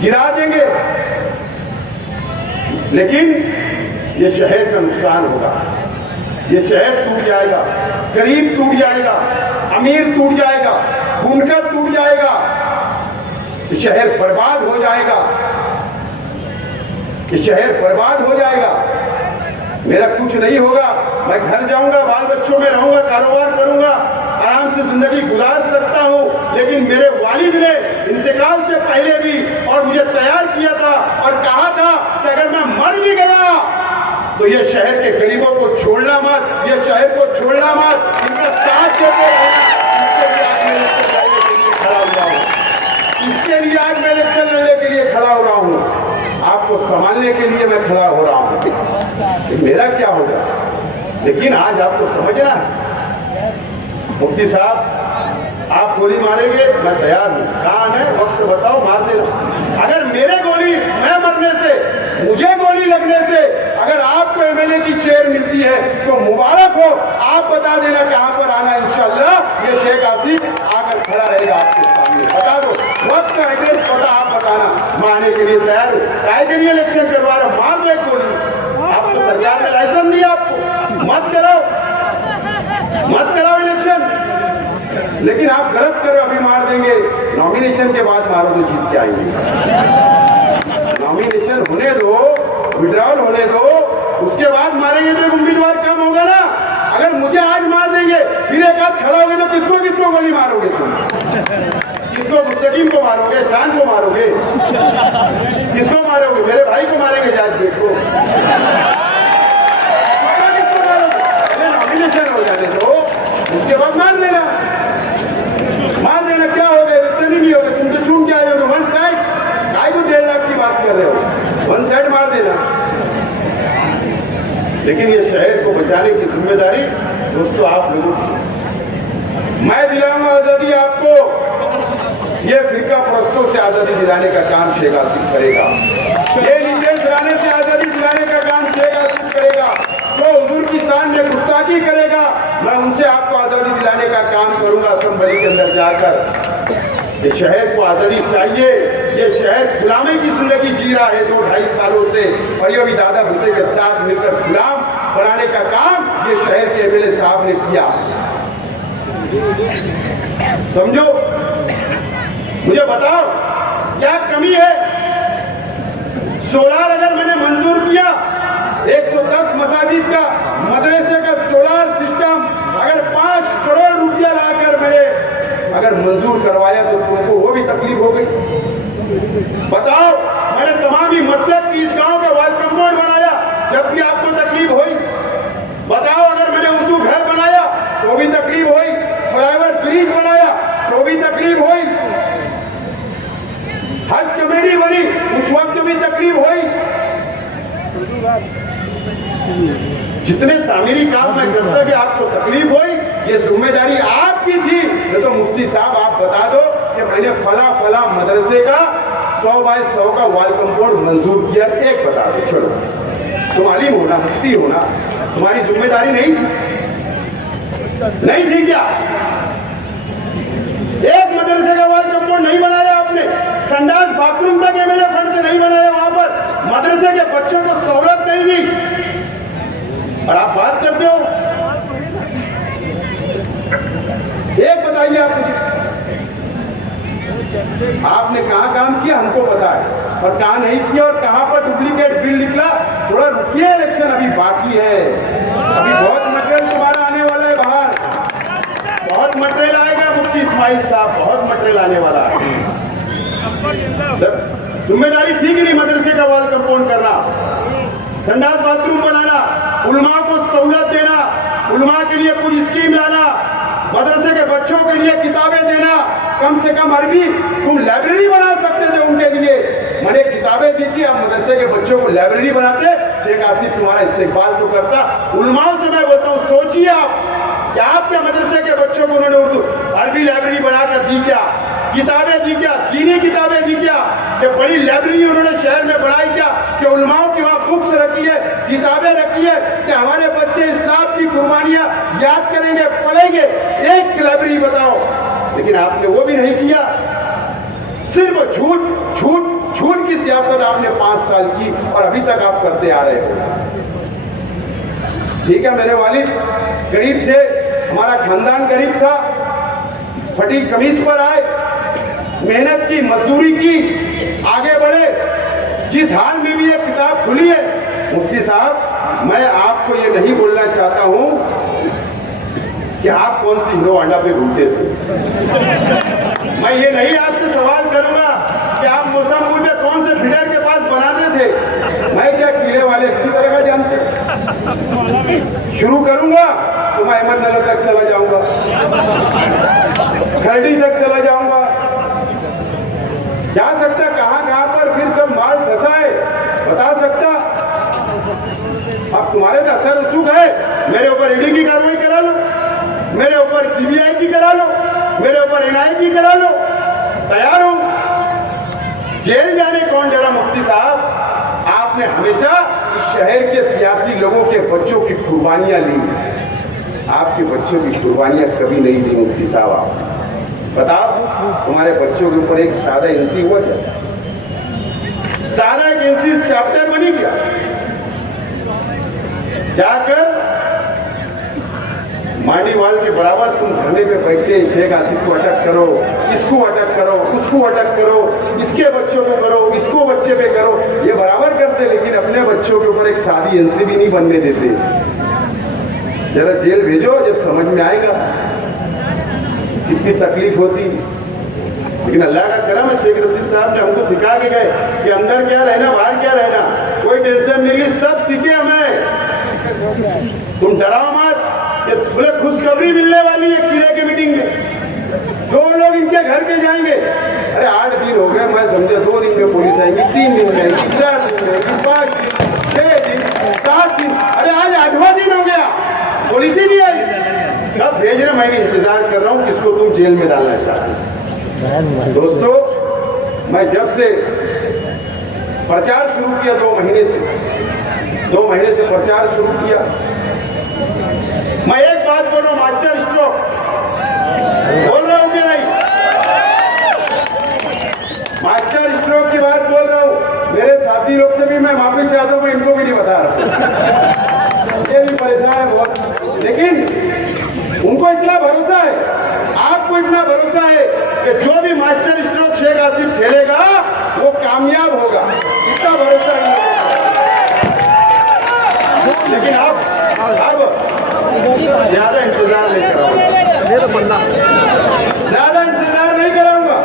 गिरा देंगे, लेकिन ये शहर का नुकसान होगा। ये शहर टूट जाएगा, गरीब टूट जाएगा, अमीर टूट जाएगा, बुनकर टूट जाएगा, ये शहर बर्बाद हो जाएगा, ये शहर बर्बाद हो जाएगा। मेरा कुछ नहीं होगा, मैं घर जाऊंगा, बाल बच्चों में रहूंगा, कारोबार करूंगा, आराम से जिंदगी गुजार सकता हूं। लेकिन मेरे वालिद ने इंतकाल से पहले भी और मुझे तैयार किया था और कहा था कि अगर मैं मर भी गया तो ये शहर के गरीबों को छोड़ना मत, ये शहर को छोड़ना मत, इनका साथ देते रहना। इसके लिए आज मैं इलेक्शन लड़ने के लिए खड़ा हो रहा हूं, आपको संभालने के लिए मैं खड़ा हो रहा हूं। मेरा क्या होगा? लेकिन आज आपको समझना है, मुफ्ती साहब आप गोली मारेंगे, मैं तैयार हूं। कहां है वक्त बताओ, मार देना। अगर मेरे गोली, मैं मरने से, मुझे गोली लगने से अगर आपको एमएलए की चेयर मिलती है तो मुबारक हो। आप बता देना कहां पर आना, इंशाल्लाह ये शेख आसिफ आकर खड़ा रहेगा आपके सामने। बता दो वक्त का एड्रेस पता, आप बताना, मैं आने के लिए तैयार हूं। काय के लिए इलेक्शन करवा रहा, मार दो एक गोली। आपको सरकार ने लाइसेंस दिया, आपको मत कराओ इलेक्शन, लेकिन आप गलत करो, अभी मार देंगे, नॉमिनेशन के बाद मारो तो जीत के आएंगे। नॉमिनेशन होने दो, विड्रॉल होने दो, उसके बाद मारेंगे तो उम्मीदवार कम होगा ना। अगर मुझे आज मार देंगे, फिर एक हाथ खड़ा होगे तो किसको गोली मारोगे तुम? किसको? मुस्तकीम को मारोगे, शान को मारोगे, किसको मारोगे? मेरे भाई को मारेंगे, जाज बेट को, किसको मारोगे? नॉमिनेशन हो जाने दो, उसके बाद मार देना। क्या होगा? इलेक्शन ही नहीं होगा, तुम तो चूक के आए हो। वन साइड काय को 1.5 लाख की बात कर रहे हो, वन साइड मार देना। लेकिन ये शहर को बचाने की जिम्मेदारी दोस्तों आप लोगों की। मैं दिलाऊंगा आजादी आपको, ये फिरका परस्तों से आजादी दिलाने का काम शेख आसिफ करेगा, ये नितेश राणे से आजादी दिलाने का काम शेख आसिफ करेगा। जो हुजूर की शान में गुस्ताखी करेगा, मैं उनसे आपको आजादी दिलाने का काम करूंगा असेंबली के अंदर जाकर। ये शहर को आजादी चाहिए, ये शहर गुलामी की जिंदगी जी रहा है 2-2.5 सालों से, और ये भी दादा भुसे के साथ मिलकर गुलाम बनाने का काम ये शहर के एमएलए साहब ने किया। समझो, मुझे बताओ क्या कमी है? सोलार अगर मैंने मंजूर किया, 110 मसाजिद का, मदरसे का सोलार सिस्टम अगर 5 करोड़ रुपया लाकर मेरे अगर मंजूर करवाया तो तुमको वो भी तकलीफ हो गई? बताओ, मैंने तमाम ही मसलक की ईदगाहों का वाल कंपाउंड बनाया, जब भी आपको तकलीफ हुई? बताओ, अगर मैंने उर्दू घर बनाया तो भी तकलीफ हुई, फ्लाईओवर ब्रिज बनाया तो भी तकलीफ हुई, हज कमेटी बनी उस वक्त भी तकलीफ हुई। जितने तामीरी काम मैं करता कि आपको तकलीफ हुई, ये जिम्मेदारी आपकी थी। तो मुफ्ती साहब आप बता दो कि मैंने फला मदरसे का 100 बाय 100 का वाल कंपाउंड मंजूर किया, एक बता दो। चलो, तुम आलिम होना, मुफ्ती होना, तुम्हारी जिम्मेदारी नहीं थी क्या? एक मदरसे का वाल कंपाउंड नहीं बनाया आपने, संडास बाथरूम तक एमएलए फंड से नहीं बनाया, वहां पर मदरसे के बच्चों को सहूलत नहीं दी, और आप बात करते हो। एक बताइए आप मुझे, आपने कहां काम किया हमको पता है, और कहां नहीं किया, और कहां पर डुप्लीकेट बिल निकला। थोड़ा रुकिए, इलेक्शन अभी बाकी है, अभी बहुत मटेरियल तुम्हारा आने वाला है बाहर, बहुत मटेरियल आएगा मुफ्ती इस्माइल साहब, बहुत मटेरियल आने वाला है। जिम्मेदारी थी कि नहीं मदरसे का वॉल कंपाउंड करना, संडास बाथरूम बनाना, उलमा को सहूलत देना, उलमा के लिए कुछ स्कीम लाना, मदरसे के बच्चों के लिए किताबें देना, कम से कम अरबी तुम लाइब्रेरी बना सकते थे उनके लिए। मैंने किताबें दी थी, आप मदरसे के बच्चों को लाइब्रेरी बनाते, शेख आसिफ तुम्हारा इस्तेकबाल तो करता। उलमाओं से मैं बोलता हूँ, सोचिए आप कि आपके मदरसे के बच्चों को उन्होंने उर्दू अरबी लाइब्रेरी बनाकर दी क्या, किताबें दी क्या, दीनी किताबें दी क्या, कि बड़ी लाइब्रेरी उन्होंने शहर में बनाई क्या, कि उलमाओं की वहाँ बुक्स रखी है, किताबें रखी है, कि हमारे बच्चे इस्लाम की कुर्बानियाँ याद करेंगे, पढ़ेंगे। एक लाइब्रेरी बताओ, लेकिन आपने वो भी नहीं किया। सिर्फ झूठ झूठ झूठ की सियासत आपने 5 साल की और अभी तक आप करते आ रहे हो। ठीक है, मेरे वालिद गरीब थे, हमारा खानदान गरीब था, फटी कमीज पर आए, मेहनत की, मजदूरी की, आगे बढ़े। जिस हाल में भी ये किताब खुली है, मुफ्ती साहब मैं आपको ये नहीं बोलना चाहता हूं कि आप कौन सी हीरो होंडा पे घूमते थे। मैं ये नहीं आपसे सवाल करूंगा कि आप मौसमपुर में कौन से फिडर के पास बनाते थे। मैं क्या किले वाले अच्छी तरह का जानते। शुरू करूंगा तो मैं अहमदनगर तक चला जाऊंगा, खरड़ी तक चला जाऊंगा, जा सकता कहां पर फिर सब माल धसा है बता सकता। अब तुम्हारे तो असर रसूख है, मेरे ऊपर ईडी की कार्रवाई करा लो, मेरे ऊपर सीबीआई की करा लो, मेरे ऊपर एनआई की करा लो, तैयार हूं। जेल जाने कौन डरा मुफ्ती साहब, आपने हमेशा इस शहर के सियासी लोगों के बच्चों की कुर्बानियां ली, आपके बच्चों की कुर्बानियां कभी नहीं दी मुफ्ती साहब। आप बताओ, तुम्हारे बच्चों के ऊपर एक सादा एनसी हुआ क्या? सादा एक एनसी चैप्टर बनी क्या? जाकर मांडीवाल के बराबर तुम धरने पे बैठते, शेख आसिफ को अटक करो, इसको अटक करो, उसको अटक करो, इसके बच्चों को करो, इसको बच्चे पे करो, ये बराबर करते, लेकिन अपने बच्चों के ऊपर एक सादी एनसी भी नहीं बनने देते। जरा जेल भेजो, जब समझ में आएगा कितनी तकलीफ होती। लेकिन अल्लाह का करम है, शेख रशीद साहब ने हमको सिखा के गए कि अंदर क्या रहना, बाहर क्या रहना, कोई टेंशन नहीं ली, सब सीखे हमें। तुम डराओ मत, ये खुशखबरी मिलने वाली है किले की मीटिंग में। 2 लोग इनके घर के जाएंगे। अरे 8 दिन हो गए, मैं समझा 2 दिन में पुलिस आएंगी, 3 दिन में आएंगी, 4 दिन में आएंगी, 5 दिन, 6 दिन, 7 दिन, अरे आज 8वां दिन हो गया, पुलिस ही नहीं आई। कब भेज रहे, मैं भी इंतजार कर रहा हूँ किसको तुम जेल में डालना चाहते हो। दोस्तों, मैं जब से प्रचार शुरू किया 2 महीने से प्रचार शुरू किया, मैं एक बात बोल रहा हूं, मास्टर स्ट्रोक बोल रहा हूं कि नहीं? मास्टर स्ट्रोक की बात बोल रहा हूं। मेरे साथी लोग से भी मैं माफी चाहता हूं, मैं इनको भी नहीं बता रहा, ये भी परेशान है बहुत, लेकिन उनको इतना भरोसा है, आपको इतना भरोसा है कि जो भी मास्टर स्ट्रोक शेख आसिफ खेलेगा वो कामयाब होगा, इतना भरोसा नहीं है। लेकिन अब ज्यादा इंतजार नहीं कराऊंगा, ज्यादा इंतजार नहीं कराऊंगा।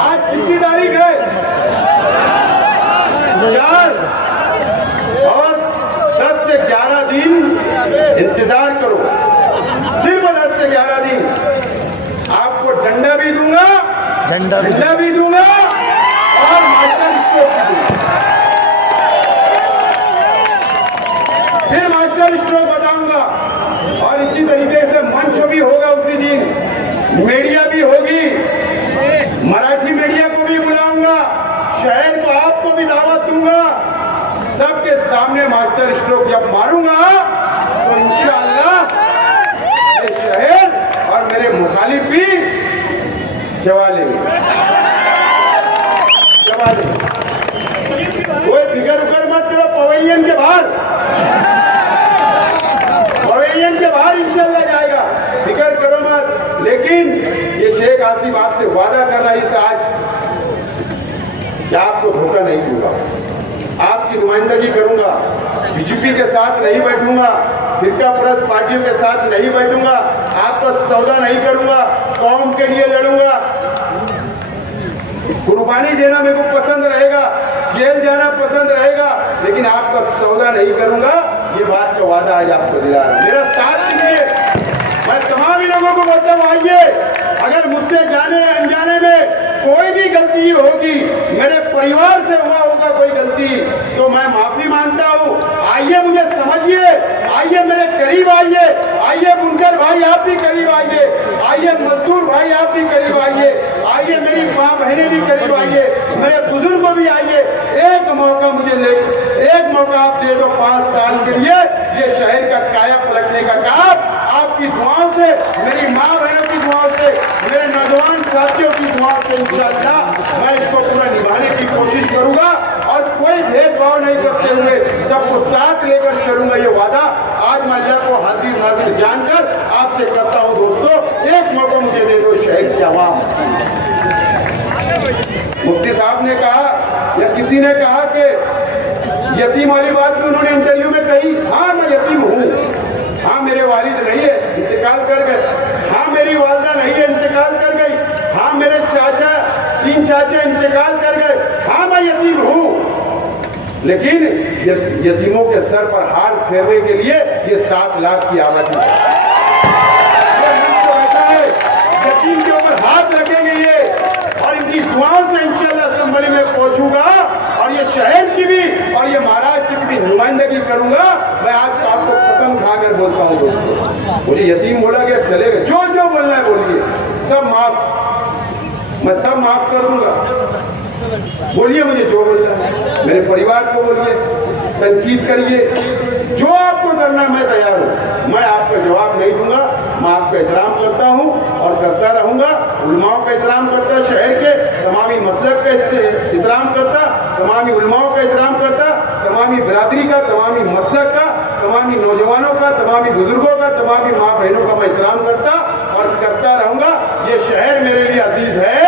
आज कितनी तारीख है? 4 और 10 से 11 दिन इंतजार करो, सिर्फ 10 से 11 दिन। आपको डंडा भी दूंगा, झंडा भी दूंगा और मास्टर स्ट्रोक भी दूंगा। फिर मास्टर स्ट्रोक बताऊंगा, और इसी तरीके से मंच भी होगा उसी दिन, मीडिया भी होगी, मराठी मीडिया को भी बुलाऊंगा, शहर को आपको भी दावत दूंगा। सबके सामने मास्टर स्ट्रोक जब मारूंगा तो इंशाअल्लाह ये शहर और मेरे मुखालिफ भी जवा लेंगे। कोई फिकर उकर मत करो, पवेलियन के बाहर इंशाल्लाह जाएगा, फिक्र करो मत। लेकिन ये शेख आसिफ आपसे वादा कर रहा है इस आज कि आपको धोखा नहीं दूंगा, आपकी नुमाइंदगी करूंगा, बीजेपी के साथ नहीं बैठूंगा, फिरका परस्त पार्टियों के साथ नहीं बैठूंगा, आपका सौदा नहीं करूंगा, कौम के लिए लड़ूंगा। कुर्बानी देना मेरे को पसंद जेल जाना पसंद रहेगा, लेकिन आपका सौदा नहीं करूंगा, ये बात का वादा आज आपको दिला रहा हूं। मेरा साथ दीजिए। मैं तमाम लोगों को बोलता हूं, आइए, अगर मुझसे जाने अनजाने में कोई भी गलती होगी, मेरे परिवार से हुआ होगा कोई गलती, तो मैं माफी मांगता हूं। आइए, मुझे समझिए, आइए मेरे करीब आइए, आइए बुनकर भाई आप भी करीब आइए, आइए मजदूर भाई आप भी करीब आइए, आइए मेरी माँ बहनें भी करीब आइए, मेरे बुजुर्ग भी आइए। एक मौका मुझे ले, एक मौका आप दे दो 5 साल के लिए, ये शहर का काया पलटने का काम आपकी दुआओं से, मेरी माँ बहनों की दुआओं से, मेरे नौजवान साथियों की दुआओं से इंशाअल्लाह मैं इसको पूरा निभाने की कोशिश करूंगा और कोई भेदभाव नहीं करते हुए सबको साथ लेकर चलूंगा, ये वादा आज मैं अल्लाह को हाजिर नाजिर जानकर आपसे करता हूं। दोस्तों, एक मौका मुझे दे दो शहर की आवाम। मुफ्ती साहब ने कहा या किसी ने कहा कि यतीम वाली बात भी उन्होंने इंटरव्यू में कही। हाँ, मैं यतीम हूँ। हाँ, मेरे वालिद नहीं है, इंतकाल कर गए। हाँ, मेरी वालदा नहीं है, इंतकाल कर गई। हाँ, मेरे चाचा 3 चाचा इंतकाल कर गए। हाँ, मैं यतीम हूँ, लेकिन यतीमों के सर पर हाथ फेरने के लिए ये 7 लाख की आबादी बैठा है, यतीम के ऊपर हाथ रखेंगे ये, और इनकी दुआओं से इंशाअल्लाह असेंबली में पहुंचूंगा और ये शहर की भी और ये महाराष्ट्र की भी नुमाइंदगी करूंगा। मैं आज आपको कसम खाकर बोलता हूँ दोस्तों, मुझे यतीम बोला गया चलेगा, जो जो बोलना है बोलिए, सब माफ, मैं सब माफ कर दूंगा। बोलिए मुझे जो बोलना है, मेरे परिवार को बोलिए, तनकीद करिए, जो आपको करना मैं तैयार हूँ। मैं आपका जवाब नहीं दूंगा, मैं आपका एहतराम करता हूँ और करता रहूंगा। उलमाओं का एहतराम करता, शहर के तमामी मसलक का एहतराम करता, तमामी उलमाओं का एहतराम करता, तमामी बिरादरी का, तमामी मसलक का, तमामी नौजवानों का, तमामी बुजुर्गों का, तमामी माँ बहनों का मैं एहतराम करता और करता रहूंगा। ये शहर मेरे लिए अजीज है,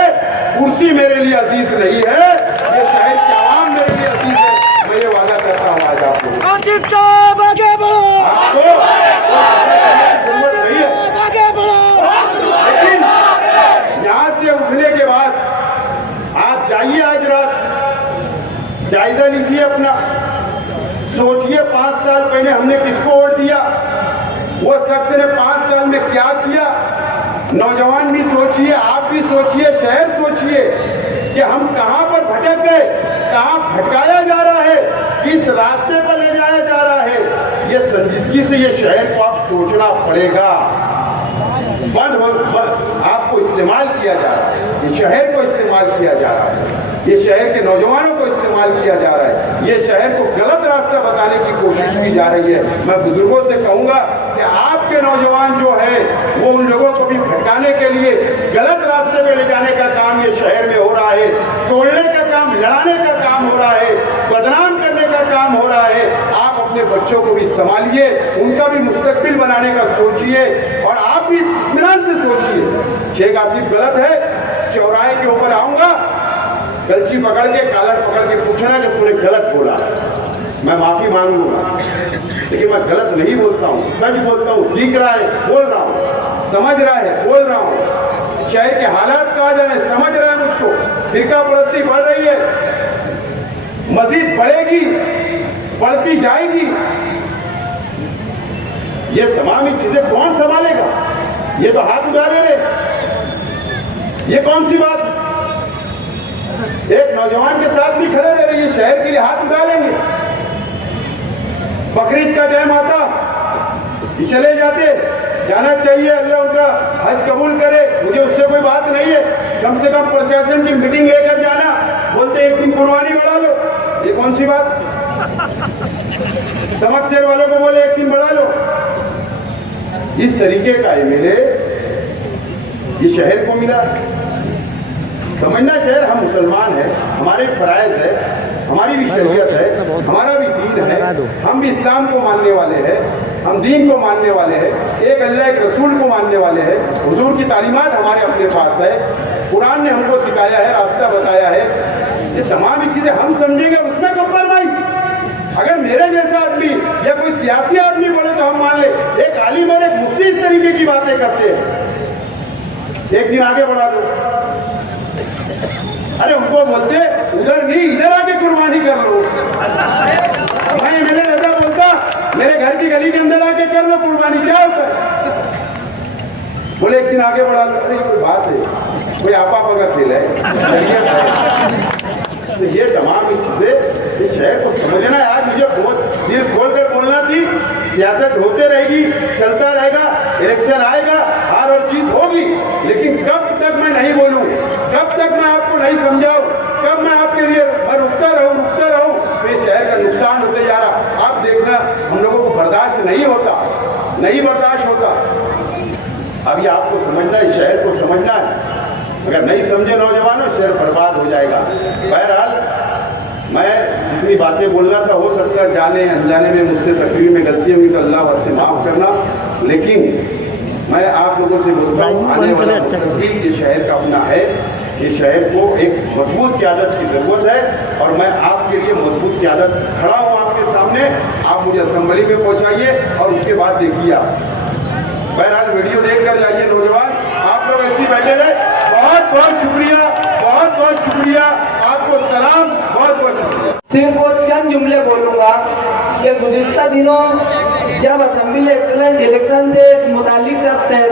कुर्सी मेरे लिए अजीज नहीं है, ये शहर की आवाम मेरे लिए अजीज है। मैं ये वादा करता हूँ आज आपको। जरूरत नहीं है, लेकिन यहाँ से उठने के बाद आप जाइए, आज रात जायजा लीजिए अपना, सोचिए 5 साल पहले हमने किसको वोट दिया, वो शख्स ने 5 साल में क्या किया। नौजवान भी सोचिए, आप भी सोचिए, शहर सोचिए कि हम कहां पर भटक गए, कहां भटकाया जा रहा है, किस रास्ते पर ले जाया जा रहा है। ये संजीदगी से ये शहर को आप सोचना पड़ेगा। आपको इस्तेमाल किया जा रहा है, ये शहर को इस्तेमाल किया जा रहा है, ये शहर के नौजवानों को इस्तेमाल किया जा रहा है, ये शहर को गलत रास्ता बताने की कोशिश की जा रही है। मैं बुजुर्गों से कहूंगा कि आपके नौजवान जो है वो उन लोगों को भी भटकाने के लिए गलत रास्ते पे ले जाने का काम ये शहर में हो रहा है, तोड़ने का काम, लड़ाने का काम हो रहा है, बदनाम करने का काम हो रहा है। आप अपने बच्चों को भी संभालिए, उनका भी मुस्तकबिल बनाने का सोचिए और आप भी इत्मीनान से सोचिए। शेख आसिफ गलत है, चौराहे के ऊपर आऊंगा, गलची पकड़ के, कॉलर पकड़ के पूछना कि तूने गलत बोला, मैं माफी मांग लूंगा, लेकिन मैं गलत नहीं बोलता हूँ, सच बोलता हूँ। दिख रहा है बोल रहा हूँ, समझ रहा है बोल रहा हूँ। शहर के हालात कहा जाए, समझ रहा है मुझको, फिरका परस्ती बढ़ रही है, मजीद बढ़ेगी, बढ़ती जाएगी। ये तमाम चीजें कौन संभालेगा? ये तो हाथ उठा ले रहे, ये कौन सी बात? एक नौजवान के साथ भी खड़े रह रही है, शहर के लिए हाथ उठा लेंगे। बकरीद का टाइम आता, ये चले जाते, जाना चाहिए, अल्लाह उनका हज कबूल करे, मुझे उससे कोई बात नहीं है। कम से कम प्रशासन की मीटिंग लेकर जाना, बोलते एक दिन कुर्बानी बढ़ा लो, ये कौन सी बात? समक शेर वालों को बोले एक दिन बढ़ा लो। इस तरीके का है मेरे, ये शहर को मिला। समझना शहर, हम मुसलमान हैं, हमारे फराइज है, हमारी भी शरीयत है, हमारा भी दीन है, हम भी इस्लाम को मानने वाले हैं, हम दीन को मानने वाले हैं, एक अल्लाह एक रसूल को मानने वाले हैं। हुजूर की तालीमात हमारे अपने पास है, कुरान ने हमको सिखाया है, रास्ता बताया है। ये तमाम चीजें हम समझेंगे, उसमें कंप्रोमाइज। अगर मेरे जैसा आदमी या कोई सियासी आदमी बोले तो हम मान ले, एक आलिम और एक मुफ्ती इस तरीके की बातें करते हैं, एक दिन आगे बढ़ा दो। अरे उनको बोलते उधर नहीं, इधर आके कुर्बानी कर दिन आगे बढ़ा सकते हैं, कोई बात है, कोई आपा का खेल है, शरीयत है। तो ये तमाम चीजें इस शहर को समझना है। आज मुझे बहुत दिल खोलकर बोलना थी, सियासत होते रहेगी, चलता रहेगा, इलेक्शन आएगा, हार और जीत होगी, लेकिन कब तक मैं नहीं बोलूं, कब तक मैं आपको नहीं समझाऊं, कब मैं आपके लिए मैं रुकता रहूं, तो शहर का नुकसान होते जा रहा। आप देखना, हम लोगों को बर्दाश्त नहीं होता। अभी आपको समझना है, शहर को समझना है। अगर नहीं समझे नौजवानों, शहर बर्बाद हो जाएगा। बहरहाल मैं जितनी बातें बोलना था, हो सकता है जाने अनजाने में मुझसे तकरीर में गलती हुई तो अल्लाह वास्ते माफ़ करना, लेकिन मैं आप लोगों से बोलता हूँ, आने वाला मुस्तकबिल ये शहर का अपना है। ये शहर को एक मजबूत क़यादत की ज़रूरत है और मैं आपके लिए मजबूत क़यादत खड़ा हूँ आपके सामने। आप मुझे असम्बली में पहुँचाइए और उसके बाद देखिए आप। बहरहाल वीडियो देख कर जाइए नौजवान, आप लोग ऐसे बैठे रहे। बहुत बहुत शुक्रिया, आपको सलाम, बहुत शुक्रिया। सिर्फ वो चंद जुमले बोलूँगा कि गुज़िश्ता दिनों जब असेंबली इलेक्शन से मुतालिक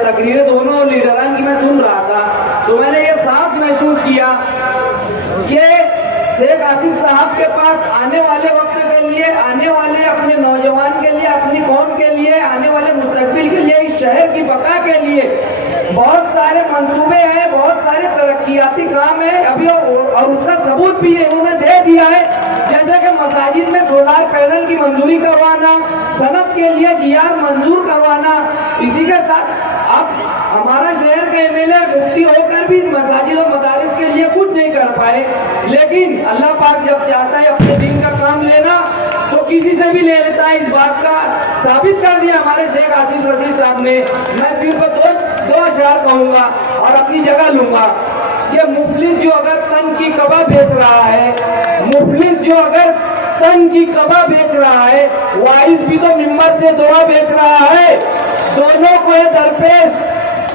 तकरीरें दोनों लीडरान की मैं सुन रहा था, तो मैंने ये साफ महसूस किया कि शेख आसिफ साहब के पास आने वाले वक्त के लिए, आने वाले अपने नौजवान के लिए, अपनी कौम के लिए, आने वाले मुस्तकबिल के लिए, इस शहर की बका के लिए बहुत सारे मंसूबे हैं, बहुत सारे तरक्याती काम है अभी, और उसका सबूत भी इन्होंने दे दिया है। जैसे कि मसाजिद में सोलार पैनल की मंजूरी करवाना, सनत के लिए जीआर मंजूर करवाना। इसी के साथ अब हमारा शहर के एमएलए मुफ्ती होकर भी मसाजिद और मदारिस के लिए कुछ नहीं कर पाए, लेकिन अल्लाह पाक जब चाहता है अपने दीन का काम लेना तो किसी से भी ले लेता है। इस बात का साबित कर दिया हमारे शेख आसिफ रशीद साहब ने। मैं सिर्फ दो अशआर कहूँगा और अपनी जगह लूँगा कि मुफलिस जो अगर तन की कबाब बेच रहा है, मुफलिस जो अगर तन की कबाब बेच रहा है, वाइज भी तो मिंबर से दुआ बेच रहा है। दोनों को ये दरपेश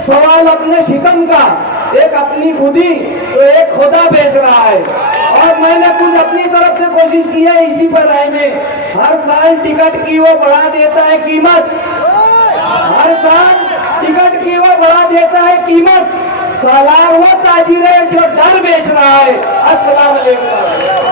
सवाल अपने शिकम का, एक अपनी खुदी तो एक खुदा बेच रहा है। और मैंने कुछ अपनी तरफ से कोशिश की है इसी पर राय में। हर साल टिकट की वो बढ़ा देता है कीमत, हर साल टिकट की वो बढ़ा देता है कीमत। सालार वो ताजिर है जो डर बेच रहा है। अस्सलाम वालेकुम।